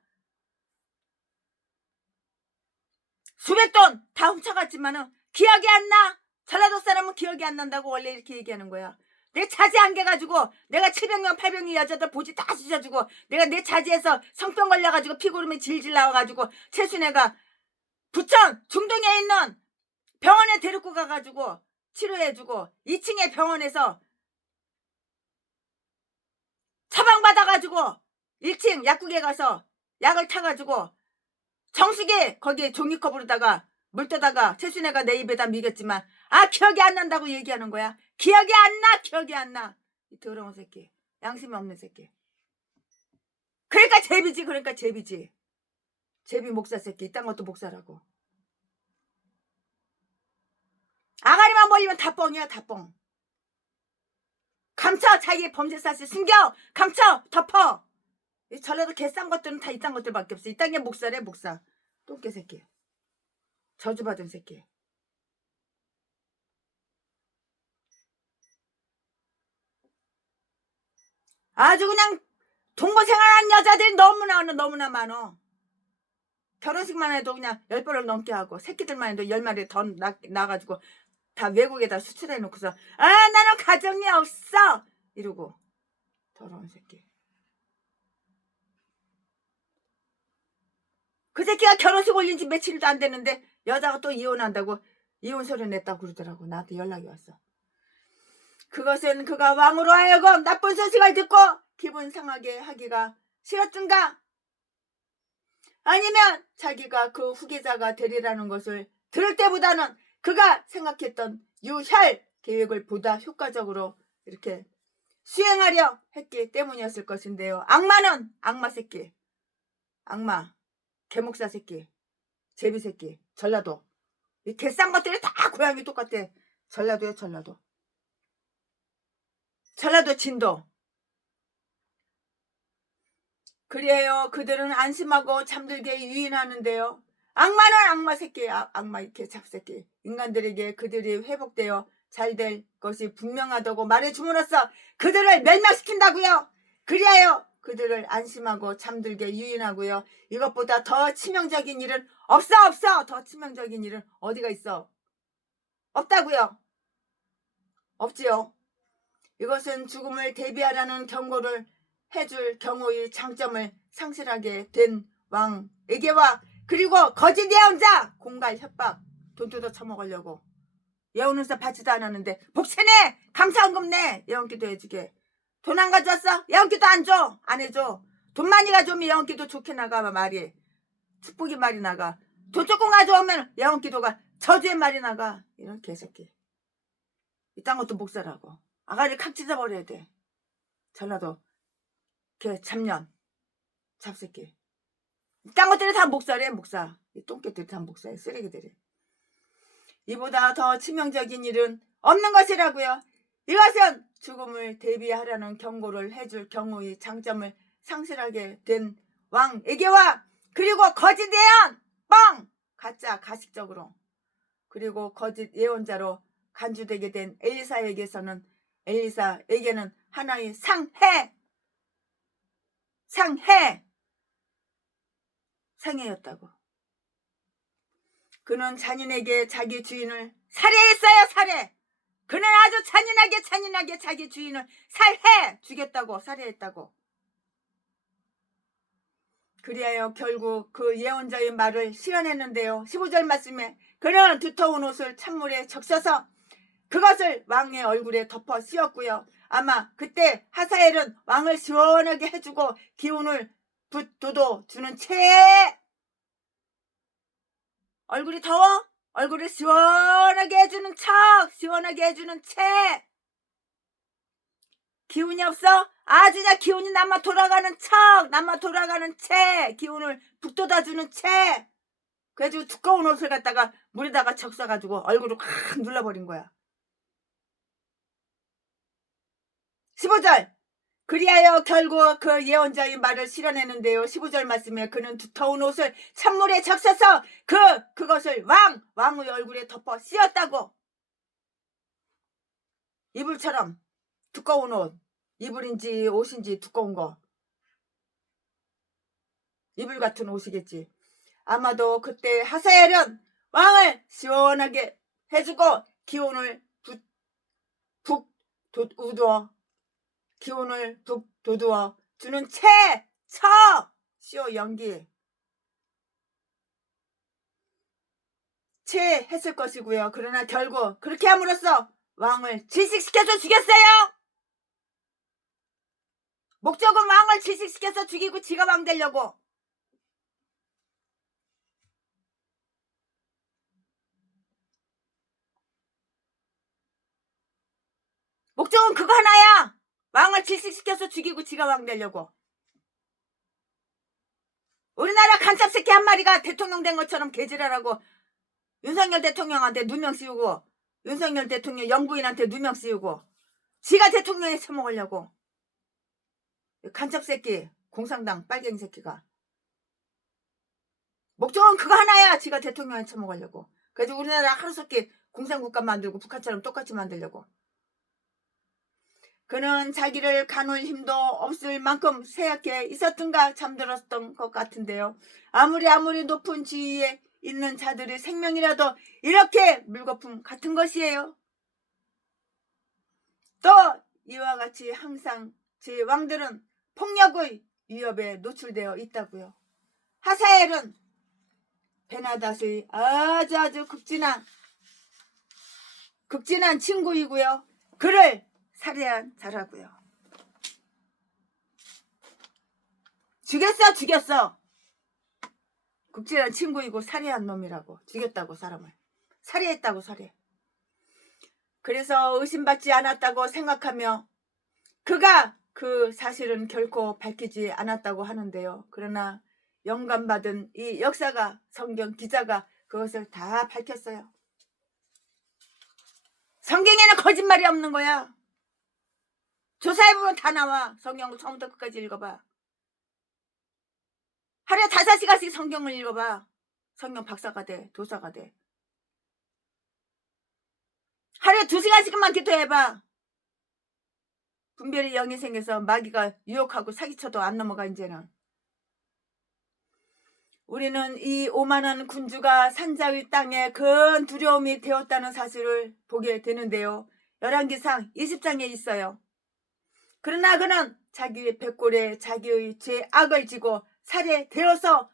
수백 돈 다 훔쳐갔지만은 기억이 안 나. 전라도 사람은 기억이 안 난다고 원래 이렇게 얘기하는 거야. 내 차지 안 개가지고 내가 700명 800명 여자들 보지 다 쑤셔주고 내가 내 차지에서 성병 걸려가지고 피고름이 질질 나와가지고 최순애가 부천 중동에 있는 병원에 데리고 가가지고 치료해주고 2층에 병원에서 처방받아가지고 1층 약국에 가서 약을 타가지고 정수기 거기에 종이컵으로다가 물 떠다가 최순애가 내 입에다 미겠지만 기억이 안 난다고 얘기하는 거야. 기억이 안 나. 이 더러운 새끼. 양심이 없는 새끼. 그러니까 제비지. 제비 목사 새끼. 이딴 것도 목사라고. 아가리만 벌리면 다 뻥이야. 다 뻥. 감춰. 자기의 범죄 사실 숨겨. 감춰. 덮어. 전라도 개싼 것들은 다 이딴 것들밖에 없어. 이딴 게 목사래 목사. 똥개 새끼. 저주받은 새끼. 아주 그냥 동거생활하는 여자들이 너무나 많어. 결혼식만 해도 그냥 10번을 넘게 하고 새끼들만 해도 10마리 더 낳아가지고 다 외국에다 수출해놓고서 나는 가정이 없어 이러고. 더러운 새끼. 그 새끼가 결혼식 올린 지 며칠도 안 됐는데 여자가 또 이혼한다고 이혼 서류 냈다고 그러더라고. 나한테 연락이 왔어. 그것은 그가 왕으로 하여금 나쁜 소식을 듣고 기분 상하게 하기가 싫었던가, 아니면 자기가 그 후계자가 되리라는 것을 들을 때보다는 그가 생각했던 유혈 계획을 보다 효과적으로 이렇게 수행하려 했기 때문이었을 것인데요. 악마는 악마 새끼, 악마, 개목사 새끼, 제비 새끼, 전라도. 이 개싼 것들이 다 고양이 똑같아. 전라도요, 전라도. 전라도 진도. 그래요. 그들은 안심하고 잠들게 유인하는데요. 악마는 악마 새끼, 악마 개잡새끼. 인간들에게 그들이 회복되어 잘 될 것이 분명하다고 말해줌으로써 그들을 멸망시킨다고요. 그리하여 그들을 안심하고 잠들게 유인하고요. 이것보다 더 치명적인 일은 없어. 더 치명적인 일은 어디가 있어? 없다고요. 없지요. 이것은 죽음을 대비하라는 경고를 해줄 경우의 장점을 상실하게 된 왕에게와 그리고 거짓 예언자, 공갈 협박, 돈 뜯어 처먹으려고 예언을서 받지도 않았는데 복채내, 감사원금 내, 예언기도 해주게. 돈 안 가져왔어? 예언기도 안 줘. 안 해줘. 돈 많이 가져오면 예언기도 좋게 나가. 말이 축복이 말이 나가. 돈 조금 가져오면 예언기도가 저주의 말이 나가. 이런 개새끼. 이딴 것도 목사라고. 아가리를 칵 찢어버려야 돼. 전라도 걔 잡년 잡새끼. 이딴 것들이 다 목사래. 목사. 이 똥개들이 다 목사야. 쓰레기들이. 이보다 더 치명적인 일은 없는 것이라고요. 이것은 죽음을 대비하라는 경고를 해줄 경우의 장점을 상실하게 된 왕에게와 그리고 거짓 예언, 뻥! 가짜, 가식적으로 그리고 거짓 예언자로 간주되게 된 엘리사에게는 하나의 상해였다고. 그는 잔인하게 자기 주인을 살해했어요. 살해. 그는 아주 잔인하게 자기 주인을 죽였다고. 살해했다고. 그리하여 결국 그 예언자의 말을 실현했는데요. 15절 말씀에 그는 두터운 옷을 찬물에 적셔서 그것을 왕의 얼굴에 덮어 씌웠고요. 아마 그때 하사엘은 왕을 시원하게 해주고 기운을 돋워 주는 채, 얼굴이 더워? 얼굴을 시원하게 해주는 채, 기운이 없어? 아주 그냥 기운이 남아 돌아가는 채, 기운을 북돋아주는 채. 그래가지고 두꺼운 옷을 갖다가 물에다가 적셔가지고 얼굴을 확 눌러버린 거야. 15절. 그리하여 결국 그 예언자의 말을 실현했는데요. 15절 말씀에 그는 두터운 옷을 찬물에 적셔서 그것을 왕의 얼굴에 덮어 씌웠다고. 이불처럼 두꺼운 옷, 이불인지 옷인지 두꺼운 거, 이불 같은 옷이겠지. 아마도 그때 하사엘은 왕을 시원하게 해주고 기운을 북 돋우어 주는 시오 연기 했을 것이고요. 그러나 결국 그렇게 함으로써 왕을 질식시켜서 죽였어요. 목적은 왕을 질식시켜서 죽이고 지가 왕 되려고. 목적은 그거 하나야. 왕을 질식시켜서 죽이고 지가 왕 되려고. 우리나라 간첩새끼 한 마리가 대통령 된 것처럼 개지랄하고 윤석열 대통령한테 누명 씌우고 윤석열 대통령 영부인한테 누명 씌우고 지가 대통령에 처먹으려고. 간첩새끼, 공산당 빨갱이 새끼가. 목적은 그거 하나야. 지가 대통령에 처먹으려고. 그래서 우리나라 하루속히 공산국가 만들고 북한처럼 똑같이 만들려고. 그는 자기를 가눌 힘도 없을 만큼 쇠약해 있었던가 잠들었던 것 같은데요. 아무리 높은 지위에 있는 자들의 생명이라도 이렇게 물거품 같은 것이에요. 또 이와 같이 항상 제 왕들은 폭력의 위협에 노출되어 있다고요. 하사엘은 베나닷의 아주 극진한 친구이고요. 그를 살해한 자라고요. 죽였어. 극진한 친구이고 살해한 놈이라고. 죽였다고 사람을. 살해했다고 살해. 그래서 의심받지 않았다고 생각하며 그가 그 사실은 결코 밝히지 않았다고 하는데요. 그러나 영감받은 이 역사가 성경 기자가 그것을 다 밝혔어요. 성경에는 거짓말이 없는 거야. 조사해보면 다 나와. 성경을 처음부터 끝까지 읽어봐. 하루에 5시간씩 성경을 읽어봐. 성경 박사가 돼. 도사가 돼. 하루에 2시간씩만 기도해봐. 분별의 영이 생겨서 마귀가 유혹하고 사기쳐도 안 넘어가. 이제는 우리는 이 오만한 군주가 산자위 땅에 큰 두려움이 되었다는 사실을 보게 되는데요. 열왕기상 20장에 있어요. 그러나 그는 자기의 백골에 자기의 죄악을 지고 살해되어서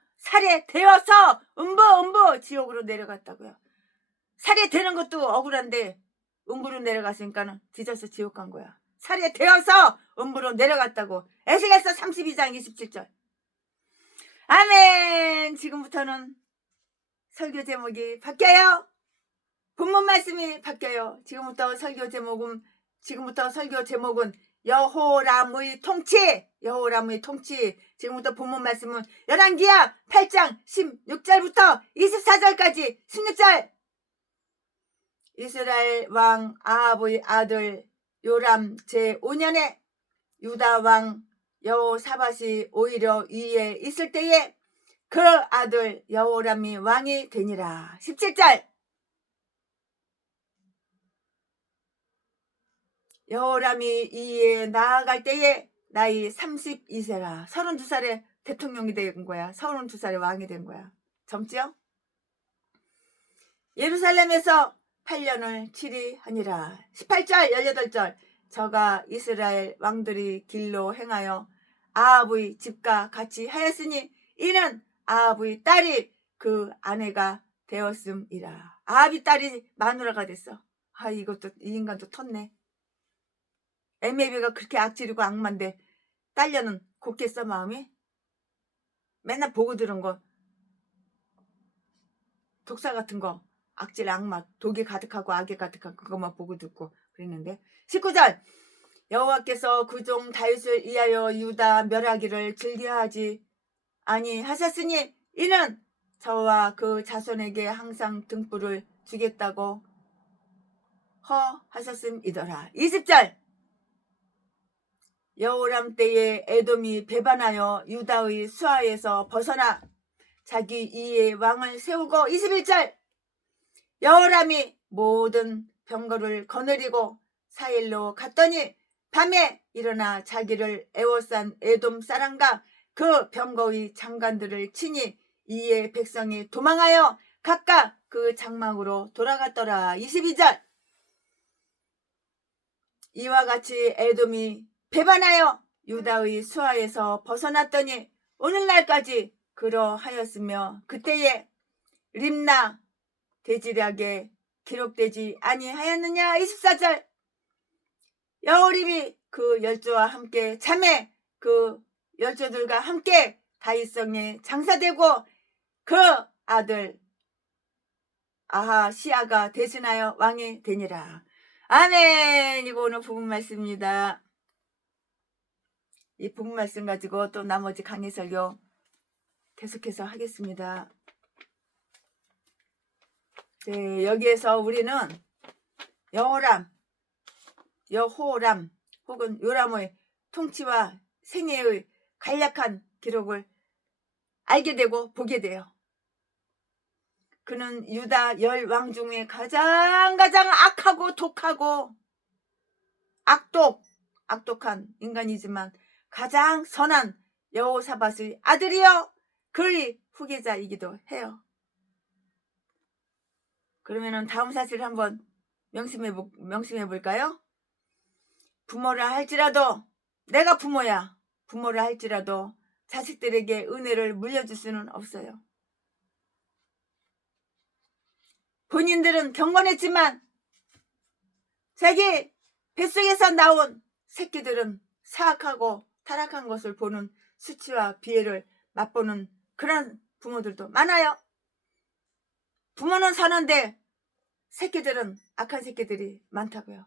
음부 지옥으로 내려갔다고요. 살해되는 것도 억울한데 음부로 내려갔으니까 뒤져서 지옥 간 거야. 살해되어서 음부로 내려갔다고. 에스겔서 32장 27절. 아멘. 지금부터는 설교 제목이 바뀌어요. 본문 말씀이 바뀌어요. 지금부터 설교 제목은 여호람의 통치. 지금부터 본문 말씀은 열왕기하 8장 16절부터 24절까지 16절. 이스라엘 왕 아합의 아들 요람 제5년에 유다 왕 여호사밧이 오히려 위에 있을 때에 그 아들 여호람이 왕이 되니라. 17절. 여호람이 이에 나아갈 때에 나이 32세라. 32살에 대통령이 된 거야. 32살에 왕이 된 거야. 젊지요? 예루살렘에서 8년을 치리하니라. 18절 18절. 저가 이스라엘 왕들이 길로 행하여 아합의 집과 같이 하였으니 이는 아합의 딸이 그 아내가 되었음이라. 아합의 딸이 마누라가 됐어. 이 인간도 텄네. 에메비가 그렇게 악질이고 악마인데 딸려는 곱겠어 마음이? 맨날 보고 들은 거 독사 같은 거 악질 악마 독이 가득하고 악이 가득한 그것만 보고 듣고 그랬는데. 19절. 여호와께서 그 종 다윗을 위하여 유다 멸하기를 즐겨하지 아니하셨으니 이는 저와 그 자손에게 항상 등불을 주겠다고 허하셨음이더라. 20절. 여호람 때에 에돔이 배반하여 유다의 수하에서 벗어나 자기 이에 왕을 세우고. 21절. 여호람이 모든 병거를 거느리고 사일로 갔더니 밤에 일어나 자기를 애워싼 에돔 사람과 그 병거의 장관들을 치니 이에 백성이 도망하여 각각 그 장막으로 돌아갔더라. 22절. 이와 같이 에돔이 배반하여 유다의 수하에서 벗어났더니 오늘날까지 그러하였으며 그때에 림나 대지략에 기록되지 아니하였느냐. 24절. 여호림이 그 열조와 함께 자매 그 열조들과 함께 다윗성에 장사되고 그 아들 아하시아가 대신하여 왕이 되니라. 아멘. 이거 오늘 부분 말씀입니다. 이 부분 말씀 가지고 또 나머지 강의 설교 계속해서 하겠습니다. 네, 여기에서 우리는 여호람 혹은 요람의 통치와 생애의 간략한 기록을 알게 되고 보게 돼요. 그는 유다 10왕 중에 가장 악하고 독하고 악독 악독한 인간이지만 가장 선한 여호사밧의 아들이요 그의 후계자이기도 해요. 그러면은 다음 사실을 한번 명심해 볼까요? 부모라 할지라도 내가 부모야. 부모라 할지라도 자식들에게 은혜를 물려줄 수는 없어요. 본인들은 경건했지만 자기 뱃속에서 나온 새끼들은 사악하고 타락한 것을 보는 수치와 비애를 맛보는 그런 부모들도 많아요. 부모는 선한데 새끼들은 악한 새끼들이 많다고요.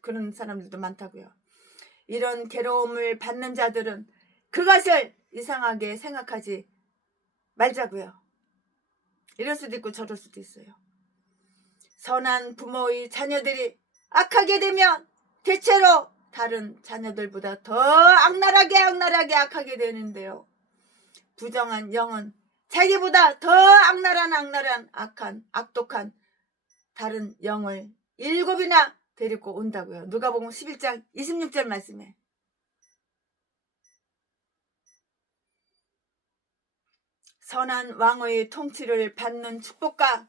그런 사람들도 많다고요. 이런 괴로움을 받는 자들은 그것을 이상하게 생각하지 말자고요. 이럴 수도 있고 저럴 수도 있어요. 선한 부모의 자녀들이 악하게 되면 대체로 다른 자녀들보다 더 악랄하게 악하게 되는데요. 부정한 영은 자기보다 더 악랄한 악독한 다른 영을 7이나 데리고 온다고요. 누가복음 11장 26절 말씀에. 선한 왕의 통치를 받는 축복과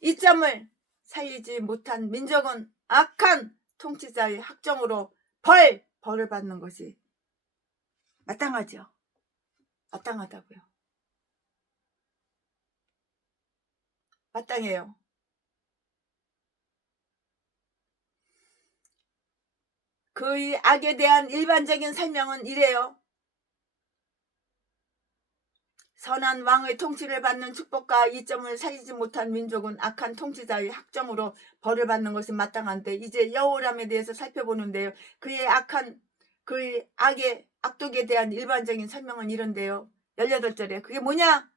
이점을 살리지 못한 민족은 악한 통치자의 학정으로 벌을 받는 것이 마땅하죠. 마땅하다고요. 마땅해요. 그의 악에 대한 일반적인 설명은 이래요. 선한 왕의 통치를 받는 축복과 이점을 살리지 못한 민족은 악한 통치자의 학정으로 벌을 받는 것이 마땅한데 이제 여호람에 대해서 살펴보는데요. 그의 악의 악독에 대한 일반적인 설명은 이런데요. 18절에 그게 뭐냐?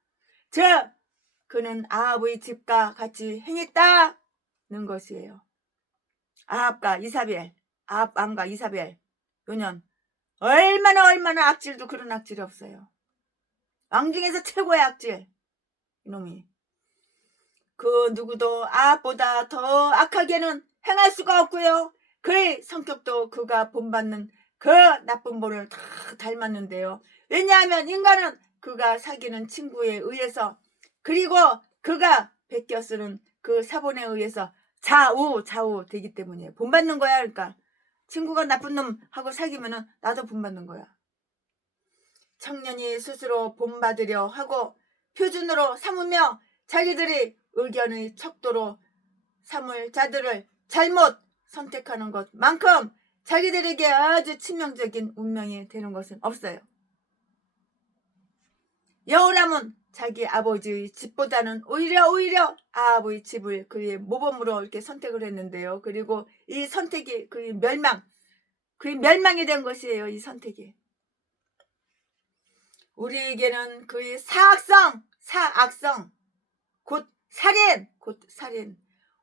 그는 아합의 집과 같이 행했다는 것이에요. 아합 왕과 이사벨 요년 얼마나 악질도 그런 악질이 없어요. 왕 중에서 최고의 악질 이놈이. 그 누구도 아합보다 더 악하게는 행할 수가 없고요. 그의 성격도 그가 본받는 그 나쁜 본을 다 닮았는데요. 왜냐하면 인간은 그가 사귀는 친구에 의해서 그리고 그가 베껴 쓰는 그 사본에 의해서 좌우 되기 때문이에요. 본받는 거야. 그러니까 친구가 나쁜 놈하고 사귀면은 나도 본받는 거야. 청년이 스스로 본받으려 하고 표준으로 삼으며 자기들의 의견의 척도로 삼을 자들을 잘못 선택하는 것만큼 자기들에게 아주 치명적인 운명이 되는 것은 없어요. 여호람은 자기 아버지의 집보다는 오히려 아합의 집을 그의 모범으로 이렇게 선택을 했는데요. 그리고 이 선택이 그의 멸망이 된 것이에요. 이 선택이. 우리에게는 그의 사악성, 곧 살인,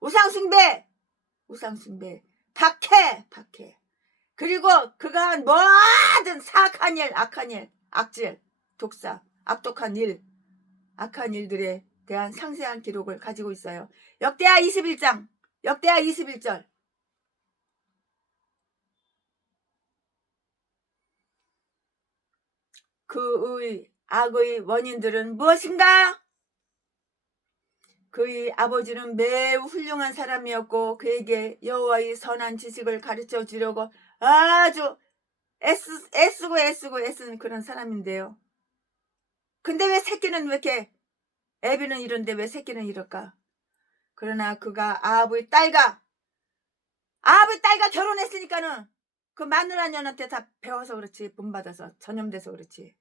우상숭배, 박해, 그리고 그가 한 모든 사악한 일, 악한 일, 악질, 독사, 악독한 일, 악한 일들에 대한 상세한 기록을 가지고 있어요. 역대하 21절. 그의 악의 원인들은 무엇인가? 그의 아버지는 매우 훌륭한 사람이었고 그에게 여호와의 선한 지식을 가르쳐 주려고 아주 애쓰는 그런 사람인데요. 근데 왜 새끼는 왜 이렇게 애비는 이런데 왜 새끼는 이럴까? 그러나 그가 아합의 딸과 결혼했으니까는 그 마누라년한테 다 배워서 그렇지, 본받아서 전염돼서 그렇지.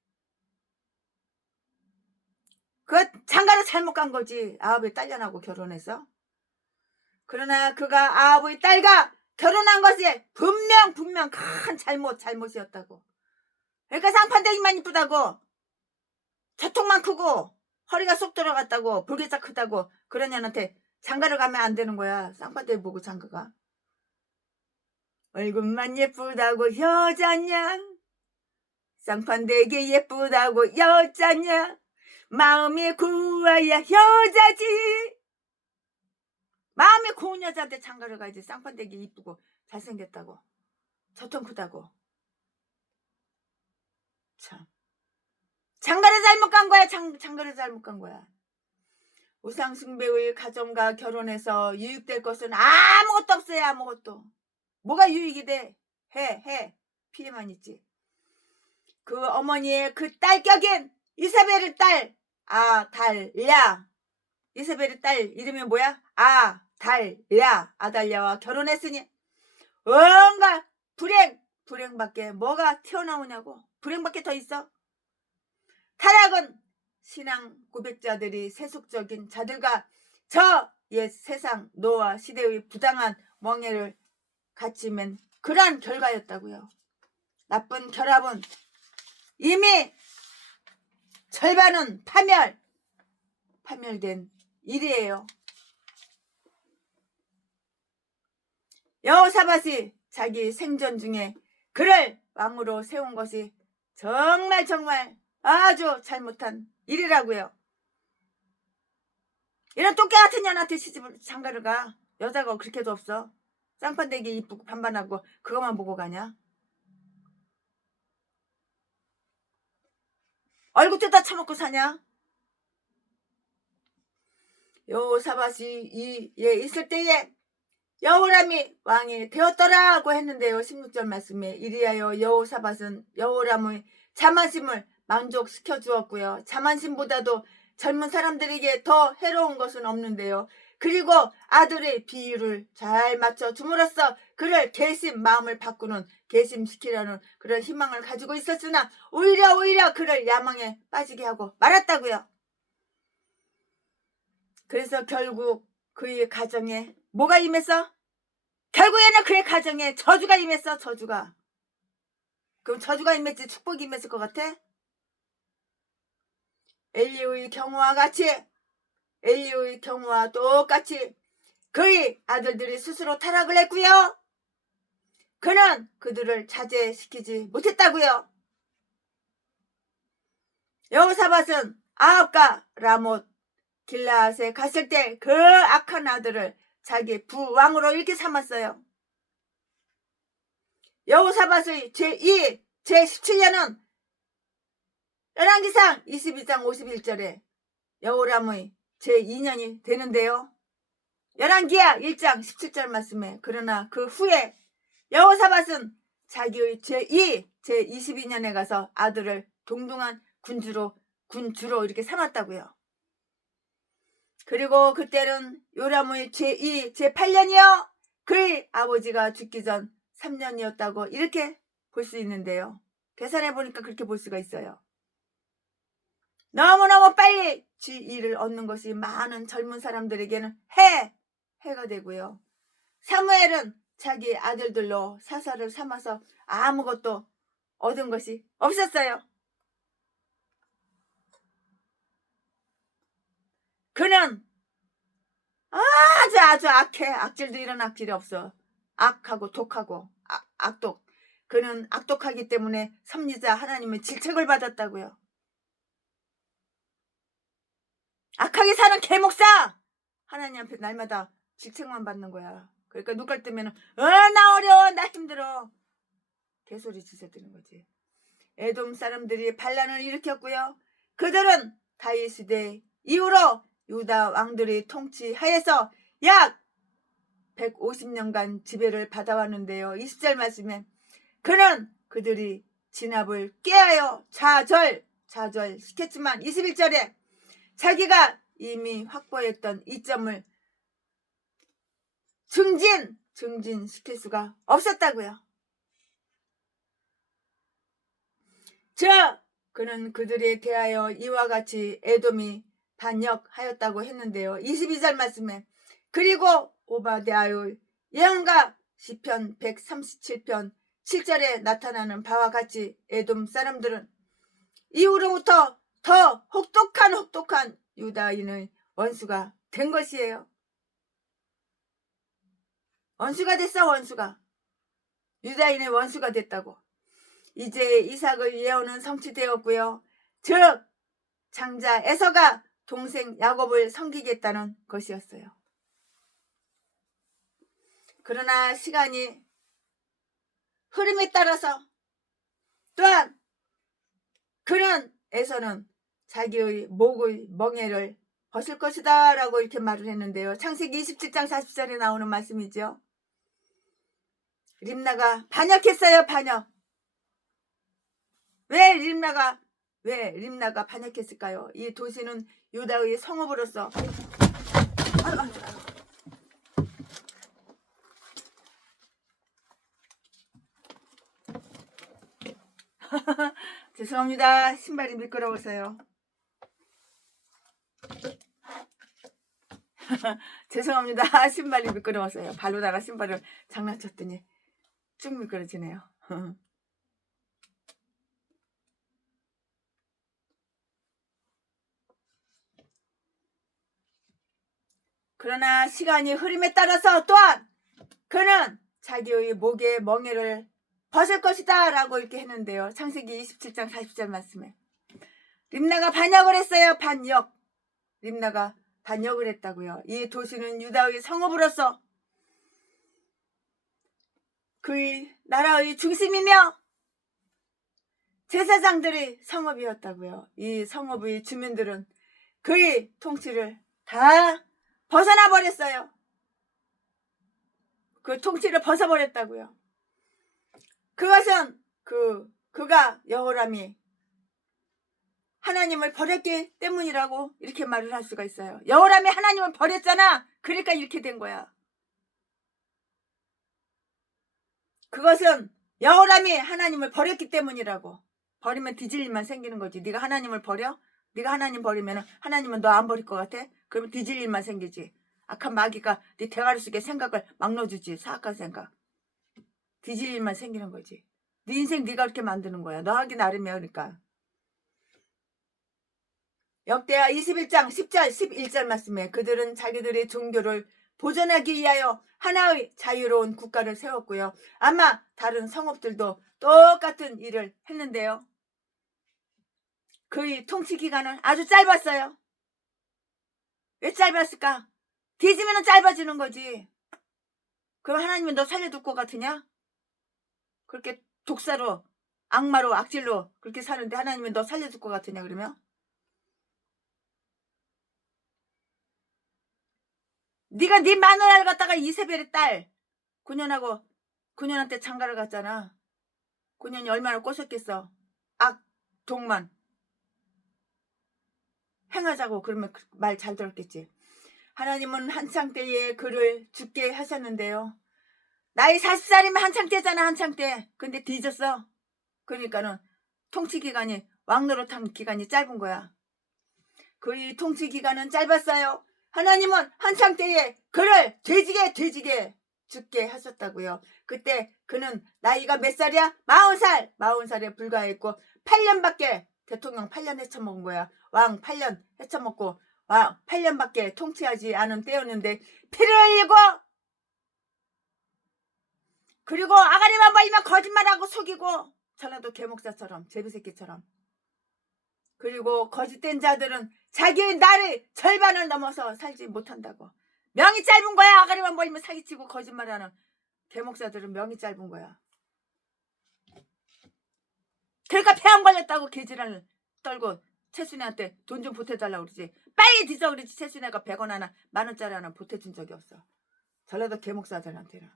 그 장가를 잘못 간 거지. 아합의 딸년하고 결혼해서. 그러나 그가 아합의 딸과 결혼한 것이 분명 큰 잘못이었다고. 그러니까 쌍판대기만 이쁘다고, 저통만 크고 허리가 쏙 들어갔다고, 볼기짝 크다고 그런 년한테 장가를 가면 안 되는 거야. 쌍판대기 보고 장가가. 얼굴만 예쁘다고 여자냐? 쌍판대기 예쁘다고 여자냐? 마음이 구워야 여자지. 마음이 고운 여자한테 장가를 가야지. 쌍판대기 이쁘고 잘생겼다고. 저통 크다고. 참. 장가를 잘못 간 거야. 장가를 잘못 간 거야. 우상숭배의 가정과 결혼해서 유익될 것은 아무것도 없어요. 아무것도. 뭐가 유익이 돼? 해. 피해만 있지. 그 어머니의 그 딸격인 이사벨의 딸 아달랴. 이사벨의 딸 이름이 뭐야? 아달랴. 아달랴와 결혼했으니 뭔가 불행밖에 뭐가 튀어나오냐고. 불행밖에 더 있어? 타락은 신앙 고백자들이 세속적인 자들과 저 옛 세상 노아 시대의 부당한 멍해를 같이 맨 그러한 결과였다고요. 나쁜 결합은 이미 절반은 파멸된 일이에요. 여호사밧이 자기 생전 중에 그를 왕으로 세운 것이 정말 아주 잘못한 일이라고요. 이런 또깨 같은 년한테 시집을 장가를 가. 여자가 그렇게도 없어. 쌍판되게 이쁘고 반반하고 그것만 보고 가냐? 얼굴 뜯어 처먹고 사냐? 여호사밧이 이에 있을 때에 여호람이 왕이 되었더라고 했는데요. 16절 말씀에 이리하여 여호사밧은 여호람의 자만심을 만족시켜 주었고요. 자만심보다도 젊은 사람들에게 더 해로운 것은 없는데요. 그리고 아들의 비유를 잘 맞춰 줌으로써 그를 마음을 바꾸는 개심시키려는 그런 희망을 가지고 있었으나 오히려 그를 야망에 빠지게 하고 말았다고요. 그래서 결국 그의 가정에 뭐가 임했어? 결국에는 그의 가정에 저주가 임했어. 저주가. 그럼 저주가 임했지 축복이 임했을 것 같아? 엘리후의 경우와 똑같이 그의 아들들이 스스로 타락을 했고요. 그는 그들을 자제시키지 못했다고요. 여호사밧은 아합과 라못 길라앗에 갔을 때 그 악한 아들을 자기 부왕으로 이렇게 삼았어요. 여호사밧의 제17년은 열왕기상 22장 51절에 여호람의 제2년이 되는데요. 열왕기하 1장 17절 말씀에 그러나 그 후에 여호사밧은 자기의 제22년에 가서 아들을 동등한 군주로 이렇게 삼았다고요. 그리고 그때는 요람의 제8년이요. 그의 아버지가 죽기 전 3년이었다고 이렇게 볼 수 있는데요. 계산해 보니까 그렇게 볼 수가 있어요. 너무너무 빨리 지위를 얻는 것이 많은 젊은 사람들에게는 해가 되고요. 사무엘은 자기 아들들로 사사를 삼아서 아무것도 얻은 것이 없었어요. 그는 아주 악해. 악질도 이런 악질이 없어. 악하고 독하고 악독. 그는 악독하기 때문에 섭리자 하나님의 질책을 받았다고요. 악하게 사는 개목사 하나님 앞에 날마다 질책만 받는 거야. 그러니까 눈깔 뜨면 나 어려워 나 힘들어 개소리 주워드는 거지. 에돔 사람들이 반란을 일으켰고요. 그들은 다윗 시대 이후로 유다 왕들이 통치하여서 약 150년간 지배를 받아왔는데요. 20절 말씀에 그는 그들이 진압을 꾀하여 좌절시켰지만 21절에 자기가 이미 확보했던 이점을 증진시킬 수가 없었다고요. 그는 그들에 대하여 이와 같이 에돔이 반역하였다고 했는데요. 22절 말씀에 그리고 오바댜의 예언가 시편 137편 7절에 나타나는 바와 같이 에돔 사람들은 이후로부터 더 혹독한 유다인의 원수가 된 것이에요. 원수가 됐어. 원수가. 유다인의 원수가 됐다고. 이제 이삭의 예언은 성취되었고요. 즉 장자 에서가 동생 야곱을 섬기겠다는 것이었어요. 그러나 시간이 흐름에 따라서 또한 그는 에서는 자기의 목의 멍에를 벗을 것이다 라고 이렇게 말을 했는데요. 창세기 27장 40절에 나오는 말씀이죠. 림나가 반역했어요. 반역. 왜 림나가 반역했을까요? 이 도시는 유다의 성읍으로서 죄송합니다. 신발이 미끄러워서요. 죄송합니다. 신발이 미끄러워서요. 발로다가 신발을 장난쳤더니 쭉 미끄러지네요. 그러나 시간이 흐름에 따라서 또한 그는 자기의 목의 멍에를 벗을 것이다 라고 이렇게 했는데요. 창세기 27장 40절 말씀에 림나가 반역을 했어요. 반역. 림나가 반역을 했다고요. 이 도시는 유다의 성읍으로서 그의 나라의 중심이며 제사장들의 성읍이었다고요. 이 성읍의 주민들은 그의 통치를 다 벗어나 버렸어요. 그 통치를 벗어버렸다고요. 그것은 그가 여호람이 하나님을 버렸기 때문이라고 이렇게 말을 할 수가 있어요. 여호람이 하나님을 버렸잖아. 그러니까 이렇게 된 거야. 그것은 여호람이 하나님을 버렸기 때문이라고. 버리면 뒤질 일만 생기는 거지. 네가 하나님을 버려? 네가 하나님 버리면 하나님은 너 안 버릴 것 같아? 그러면 뒤질 일만 생기지. 악한 마귀가 네 대가리 속에 생각을 막 넣어주지. 사악한 생각. 뒤질 일만 생기는 거지. 네 인생 네가 그렇게 만드는 거야. 너 하기 나름이야. 그러니까. 역대하 21장 10절 11절 말씀에 그들은 자기들의 종교를 보존하기 위하여 하나의 자유로운 국가를 세웠고요. 아마 다른 성읍들도 똑같은 일을 했는데요. 그의 통치 기간은 아주 짧았어요. 왜 짧았을까? 뒤지면 짧아지는 거지. 그럼 하나님은 너 살려둘 것 같으냐? 그렇게 독사로 악마로 악질로 그렇게 사는데 하나님은 너 살려줄 것 같으냐 그러면? 네가 네 마누라를 갖다가 이세벨의 딸 9년한테 장가를 갔잖아. 9년이 얼마나 꼬셨겠어. 악독만 행하자고 그러면 말 잘 들었겠지. 하나님은 한창 때에 그를 죽게 하셨는데요. 나이 40살이면 한창 때잖아. 한창 때. 근데 뒤졌어. 그러니까는 통치 기간이 왕노릇한 기간이 짧은 거야. 그의 통치 기간은 짧았어요. 하나님은 한창 때에 그를 돼지게 죽게 하셨다고요. 그때 그는 나이가 몇 살이야? 40살. 40살에 불과했고 8년밖에 대통령 8년 헤쳐먹은 거야. 왕 8년 헤쳐먹고 왕 8년밖에 통치하지 않은 때였는데 피를 흘리고 그리고 아가리만 보이면 거짓말하고 속이고 전라도 개목사처럼 제비새끼처럼 그리고 거짓된 자들은 자기의 나를 절반을 넘어서 살지 못한다고. 명이 짧은 거야. 아가리만 보이면 사기치고 거짓말하는 개목사들은 명이 짧은 거야. 그러니까 폐 안 걸렸다고 개지랄을 떨고 채순이한테 돈 좀 보태달라고 그러지. 빨리 뒤져 그러지. 채순이가 100원 하나 10,000원짜리 하나 보태준 적이 없어. 전라도 개목사들한테는.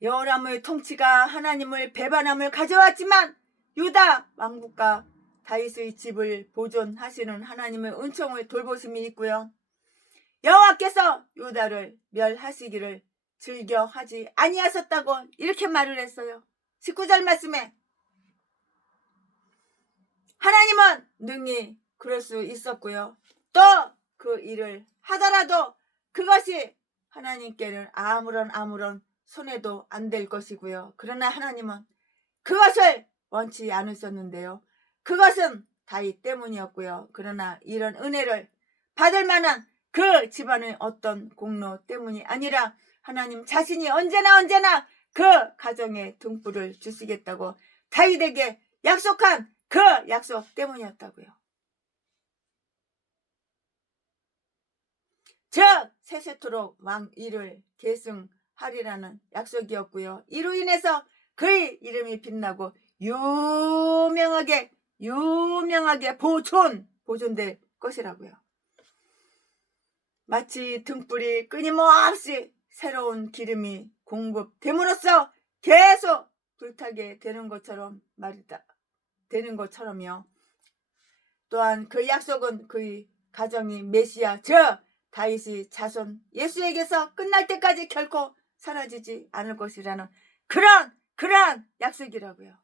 여호람의 통치가 하나님을 배반함을 가져왔지만 유다 왕국과 다윗의 집을 보존하시는 하나님의 은총을 돌보심이 있고요. 여호와께서 유다를 멸하시기를 즐겨하지 아니하셨다고 이렇게 말을 했어요. 19절 말씀에 하나님은 능히 그럴 수 있었고요. 또 그 일을 하더라도 그것이 하나님께는 아무런 손해도 안 될 것이고요. 그러나 하나님은 그것을 원치 않으셨는데요. 그것은 다윗 때문이었고요. 그러나 이런 은혜를 받을 만한 그 집안의 어떤 공로 때문이 아니라 하나님 자신이 언제나 그 가정에 등불을 주시겠다고 다윗에게 약속한 그 약속 때문이었다고요. 즉 세세토록 왕위를 계승하시는 하리라는 약속이었고요. 이로 인해서 그의 이름이 빛나고 유명하게 보존될 것이라고요. 마치 등불이 끊임없이 새로운 기름이 공급됨으로써 계속 불타게 되는 것처럼 말이다. 되는 것처럼요. 또한 그 약속은 그의 가정이 메시아 즉 다윗의 자손 예수에게서 끝날 때까지 결코 사라지지 않을 것이라는 그런 약속이라고요.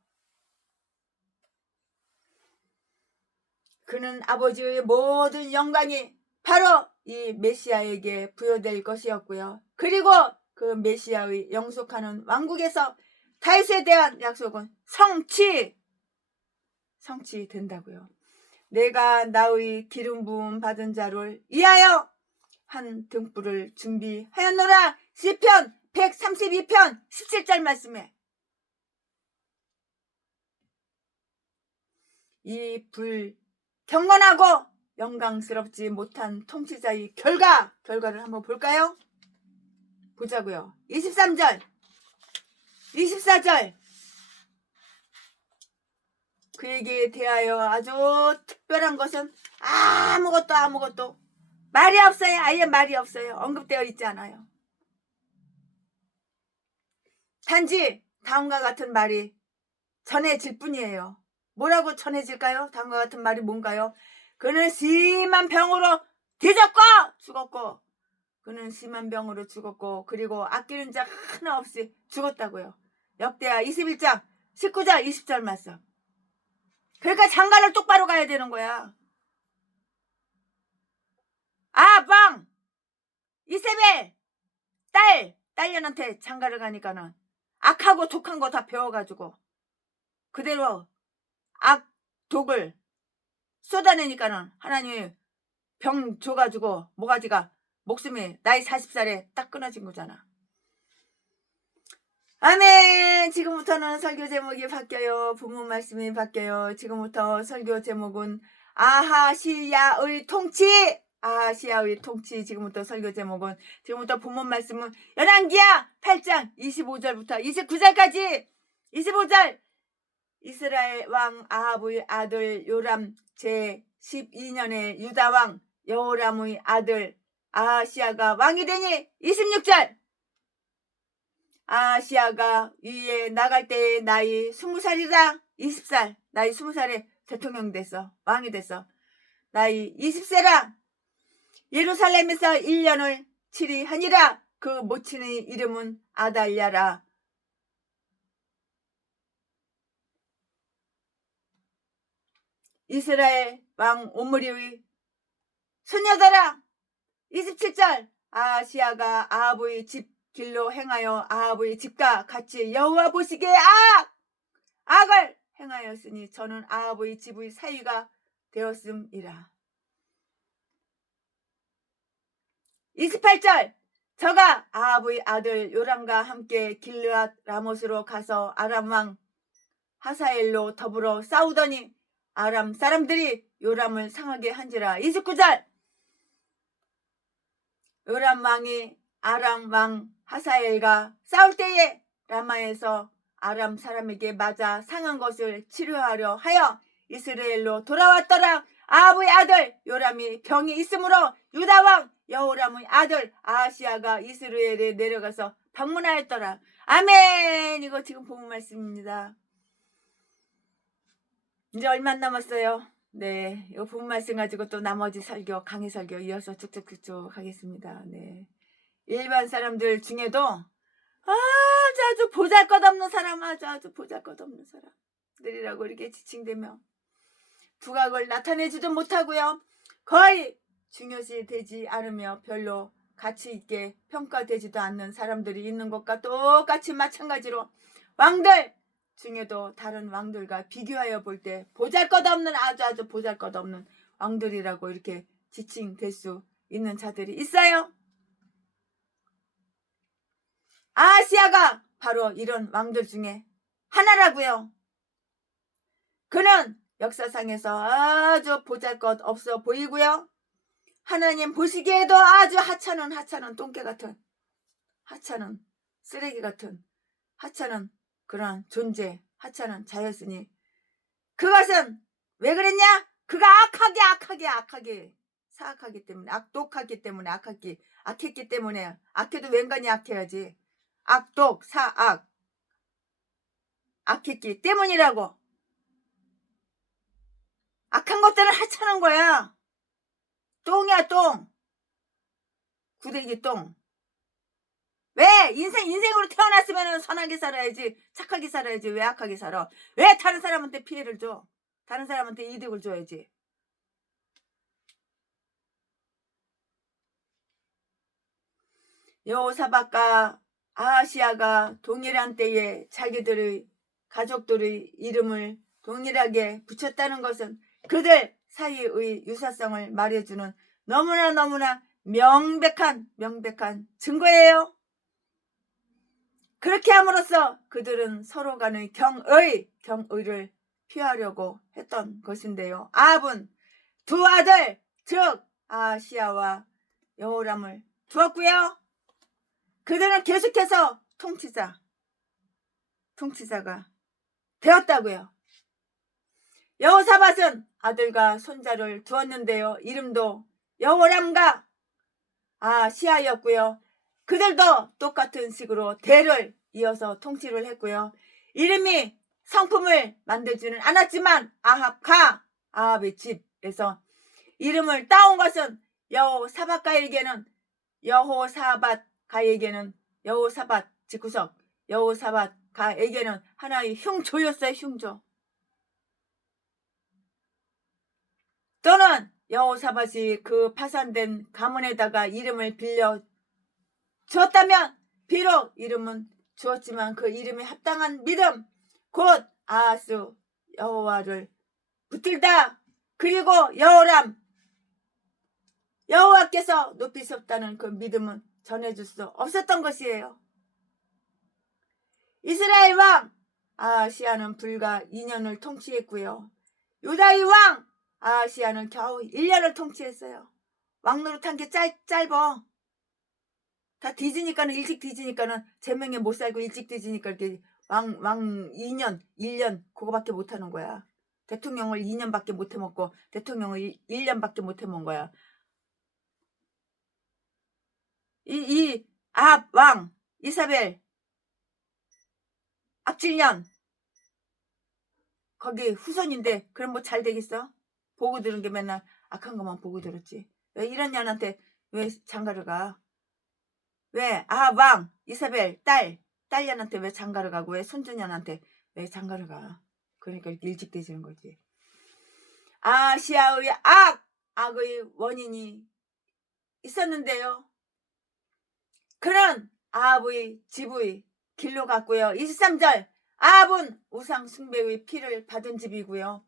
그는 아버지의 모든 영광이 바로 이 메시아에게 부여될 것이었고요. 그리고 그 메시아의 영속하는 왕국에서 다윗에 대한 약속은 성취된다고요. 내가 나의 기름 부음 받은 자를 위하여 한 등불을 준비하였노라. 시편 132편 17절 말씀에 이 불 경건하고 영광스럽지 못한 통치자의 결과를 한번 볼까요? 보자고요. 23절 24절 그에게 대하여 아주 특별한 것은 아무것도 말이 없어요. 아예 말이 없어요. 언급되어 있지 않아요. 단지 다음과 같은 말이 전해질 뿐이에요. 뭐라고 전해질까요? 다음과 같은 말이 뭔가요? 그는 심한 병으로 뒤졌고 죽었고 그는 심한 병으로 죽었고 그리고 아끼는 자 하나 없이 죽었다고요. 역대하 21장 19절 20절 말씀. 그러니까 장가를 똑바로 가야 되는 거야. 이세벨 딸년한테 장가를 가니까는 악하고 독한 거 다 배워가지고 그대로 악독을 쏟아내니까는 하나님이 병 줘가지고 모가지가 목숨이 나이 40살에 딱 끊어진 거잖아. 아멘. 지금부터는 설교 제목이 바뀌어요. 본문 말씀이 바뀌어요. 지금부터 설교 제목은 아하시야의 통치. 지금부터 설교 제목은 지금부터 본문 말씀은 열왕기야 8장 25절부터 29절까지 25절 이스라엘 왕 아합의 아들 요람 제12년에 유다 왕 여호람의 아들 아하시야가 왕이 되니 26절 아하시야가 위에 나갈 때의 나이 20살이다. 20살 나이 20살에 대통령 됐어. 왕이 됐어. 나이 20세라. 예루살렘에서 1년을 치리하니라. 그 모친의 이름은 아달랴라. 이스라엘 왕 오므리의 소녀더라. 27절 아하시야가 아합의 집 길로 행하여 아합의 집과 같이 여호와 보시기에 악을 행하였으니 저는 아합의 집의 사위가 되었음이라. 28절 저가 아합의 아들 요람과 함께 길르앗 라못으로 가서 아람 왕 하사엘로 더불어 싸우더니 아람 사람들이 요람을 상하게 한지라. 29절 요람 왕이 아람 왕 하사엘과 싸울 때에 라마에서 아람 사람에게 맞아 상한 것을 치료하려 하여 이스라엘로 돌아왔더라. 아합의 아들 요람이 병이 있으므로 유다 왕 여호람의 아들 아하시야가 이스라엘에 내려가서 방문하였더라. 아멘. 이거 지금 본문 말씀입니다. 이제 얼마 안 남았어요. 네, 이거 본문 말씀 가지고 또 나머지 설교, 강의 설교 이어서 쭉쭉 하겠습니다. 네, 일반 사람들 중에도 아주 보잘것없는 사람, 아주 보잘것없는 사람들이라고 이렇게 지칭되며 두각을 나타내지도 못하고요. 거의 중요시 되지 않으며 별로 가치 있게 평가되지도 않는 사람들이 있는 것과 똑같이 마찬가지로 왕들 중에도 다른 왕들과 비교하여 볼 때 보잘것없는 아주 보잘것없는 왕들이라고 이렇게 지칭될 수 있는 자들이 있어요. 아하시야가 바로 이런 왕들 중에 하나라고요. 그는 역사상에서 아주 보잘것 없어 보이고요. 하나님 보시기에도 아주 하찮은 똥개 같은 하찮은 쓰레기 같은 하찮은 그런 존재, 하찮은 자였으니 그것은 왜 그랬냐? 그가 악하게 사악하기 때문에, 악독하기 때문에, 악했기 때문에, 악해도 웬간히 악해야지. 악독, 사악, 악했기 때문이라고. 악한 것들을 하찮은 거야. 똥이야, 똥. 구데기 똥. 왜? 인생으로 태어났으면 선하게 살아야지, 착하게 살아야지. 왜 악하게 살아? 왜 다른 사람한테 피해를 줘? 다른 사람한테 이득을 줘야지. 여호사밧과 아하시아가 동일한 때에 자기들의 가족들의 이름을 동일하게 붙였다는 것은 그들 사이의 유사성을 말해주는 너무나 명백한 증거예요. 그렇게 함으로써 그들은 서로 간의 경의를 피하려고 했던 것인데요. 아합은 두 아들, 즉 아하시아와 여호람을 두었고요. 그들은 계속해서 통치자가 되었다고요. 여호사밧은 아들과 손자를 두었는데요. 이름도 여호람과 아하시아였고요. 그들도 똑같은 식으로 대를 이어서 통치를 했고요. 이름이 성품을 만들지는 않았지만 아합의 집에서 이름을 따온 것은 여호사밧가에게는 여호사밧 직구석 여호사밧가에게는 하나의 흉조였어요. 흉조. 또는 여호사밧이 그 파산된 가문에다가 이름을 빌려 주었다면 비록 이름은 주었지만 그 이름에 합당한 믿음 곧 아하스 여호와를 붙들다 그리고 여호와께서 높이셨다는 그 믿음은 전해줄 수 없었던 것이에요. 이스라엘 왕 아하시아는 불과 2년을 통치했고요. 유다의 왕 아하시아는 겨우 1년을 통치했어요. 왕노릇한 게 짧어. 다 뒤지니까는 일찍 뒤지니까는 제명에 못 살고 일찍 뒤지니까 이렇게 왕 2년 1년 그거밖에 못 하는 거야. 대통령을 2년밖에 못 해먹고 대통령을 1년밖에 못 해먹은 거야. 이 아합 왕 이사벨 악질년 거기 후손인데 그럼 뭐 잘 되겠어? 보고 들은 게 맨날 악한 것만 보고 들었지. 왜 이런 년한테 왜 장가를 가? 왜 아합 왕 이사벨 딸년한테 왜 장가를 가고 왜 손주년한테 왜 장가를 가? 그러니까 일찍 되지는 거지. 아시아의 악의 원인이 있었는데요. 그런 아합의 집의 길로 갔고요. 23절 아합은 우상 숭배의 피를 받은 집이고요.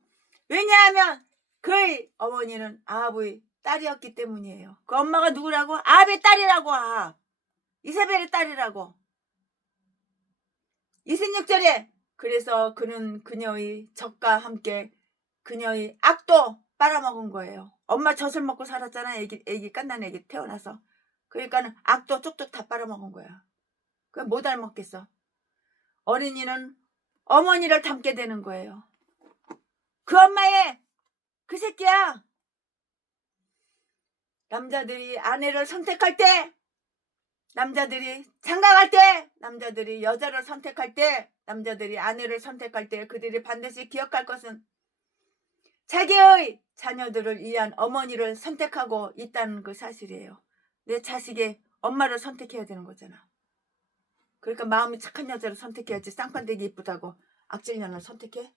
왜냐하면 그의 어머니는 아합의 딸이었기 때문이에요. 그 엄마가 누구라고? 아합의 딸이라고. 아합 이사벨의 딸이라고. 26절에 그래서 그는 그녀의 젖과 함께 그녀의 악도 빨아먹은 거예요. 엄마 젖을 먹고 살았잖아. 애기 깐난 애기 태어나서. 그러니까는 악도 쪽쪽 다 빨아먹은 거야. 그럼 뭐 닮았겠어? 어린이는 어머니를 닮게 되는 거예요. 그 엄마의 그 새끼야. 남자들이 아내를 선택할 때, 남자들이 장가갈 때, 남자들이 여자를 선택할 때, 남자들이 아내를 선택할 때 그들이 반드시 기억할 것은 자기의 자녀들을 위한 어머니를 선택하고 있다는 그 사실이에요. 내 자식의 엄마를 선택해야 되는 거잖아. 그러니까 마음이 착한 여자를 선택해야지. 쌍판대기 이쁘다고 악질년을 선택해?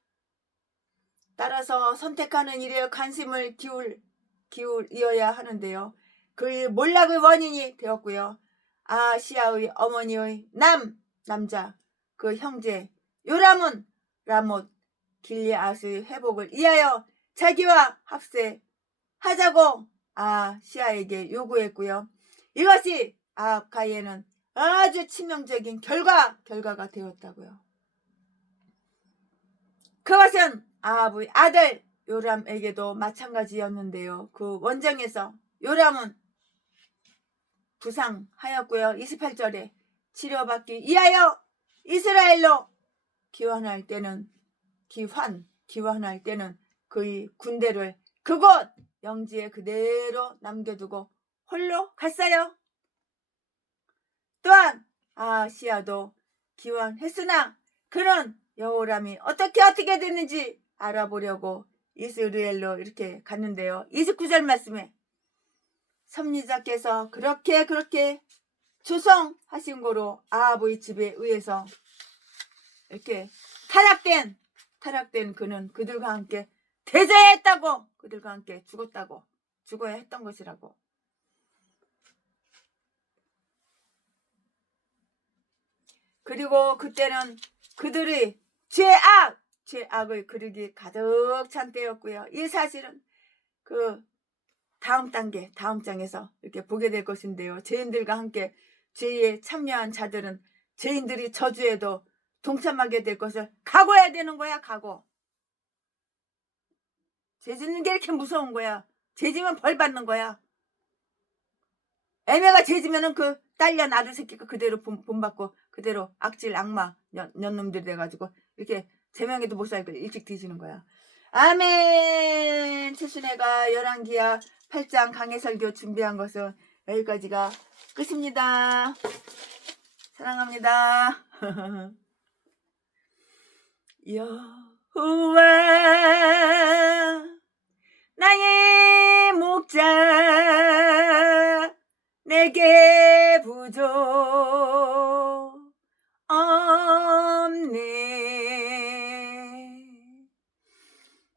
따라서 선택하는 일에 관심을 기울여야 하는데요. 그의 몰락의 원인이 되었고요. 아시아의 어머니의 남자 그 형제 요람은 라못 길리앗의 회복을 위하여 자기와 합세하자고 아시아에게 요구했고요. 이것이 아합가에는 아주 치명적인 결과가 되었다고요. 그것은 아합의 아들 요람에게도 마찬가지였는데요. 그 원정에서 요람은 부상하였고요. 28절에 치료받기 위하여 이스라엘로 귀환할 때는 그의 군대를 그곳 영지에 그대로 남겨두고 홀로 갔어요. 또한 아하시야도 귀환했으나 그는 여호람이 어떻게 됐는지 알아보려고 이스라엘로 이렇게 갔는데요. 29절 말씀에 섭리자께서 그렇게 조성하신 거로 아합의 집에 의해서 이렇게 타락된 그는 그들과 함께 대저했다고, 그들과 함께 죽어야 했던 것이라고. 그리고 그때는 그들의 죄악의 그릇이 가득 찬 때였고요. 이 사실은 그 다음 장에서 이렇게 보게 될 것인데요. 죄인들과 함께 죄에 참여한 자들은 죄인들이 저주에도 동참하게 될 것을 각오해야 되는 거야. 각오. 죄 짓는 게 이렇게 무서운 거야. 죄 지면 벌 받는 거야. 애매가 죄 지면은 그 딸년 아들 새끼가 그대로 본받고 그대로 악질 악마 년놈들이 돼가지고 이렇게 제명에도 못 살고 일찍 뒤지는 거야. 아멘. 최순애가 열왕기하 8장 강해설교 준비한 것은 여기까지가 끝입니다. 사랑합니다. 여호와 나의 목자 내게 부족 없네.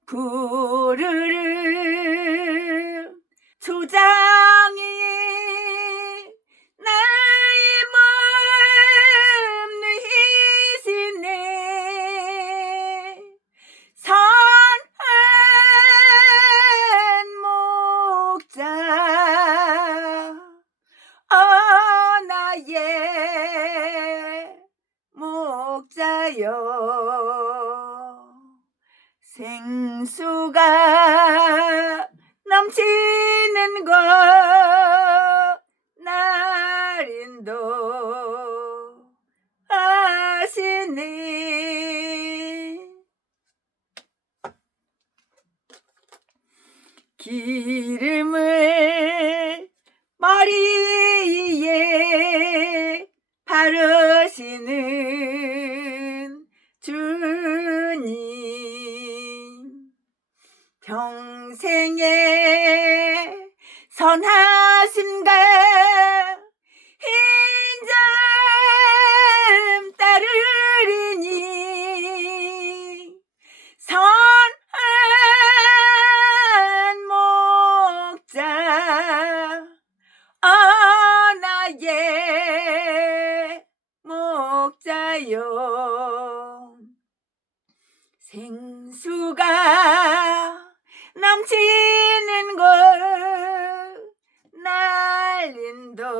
부르르 조장이 나의 몸 누이시네. 선한 목자 나의 목자여. 생수가 넘치는 곳 날 인도하시네. 기름을 머리 위에 바르시는 주님, 평생에 선하심과 인정 따르리니. 선한 목자 나의 목자여. 생수가 넘치는 곳 날 인도하시니.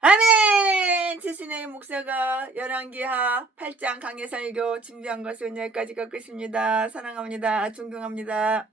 아멘. 최순애 목사가 열왕기하 8장 강해설교 준비한 것은 여기까지가 끝입니다. 사랑합니다. 존경합니다.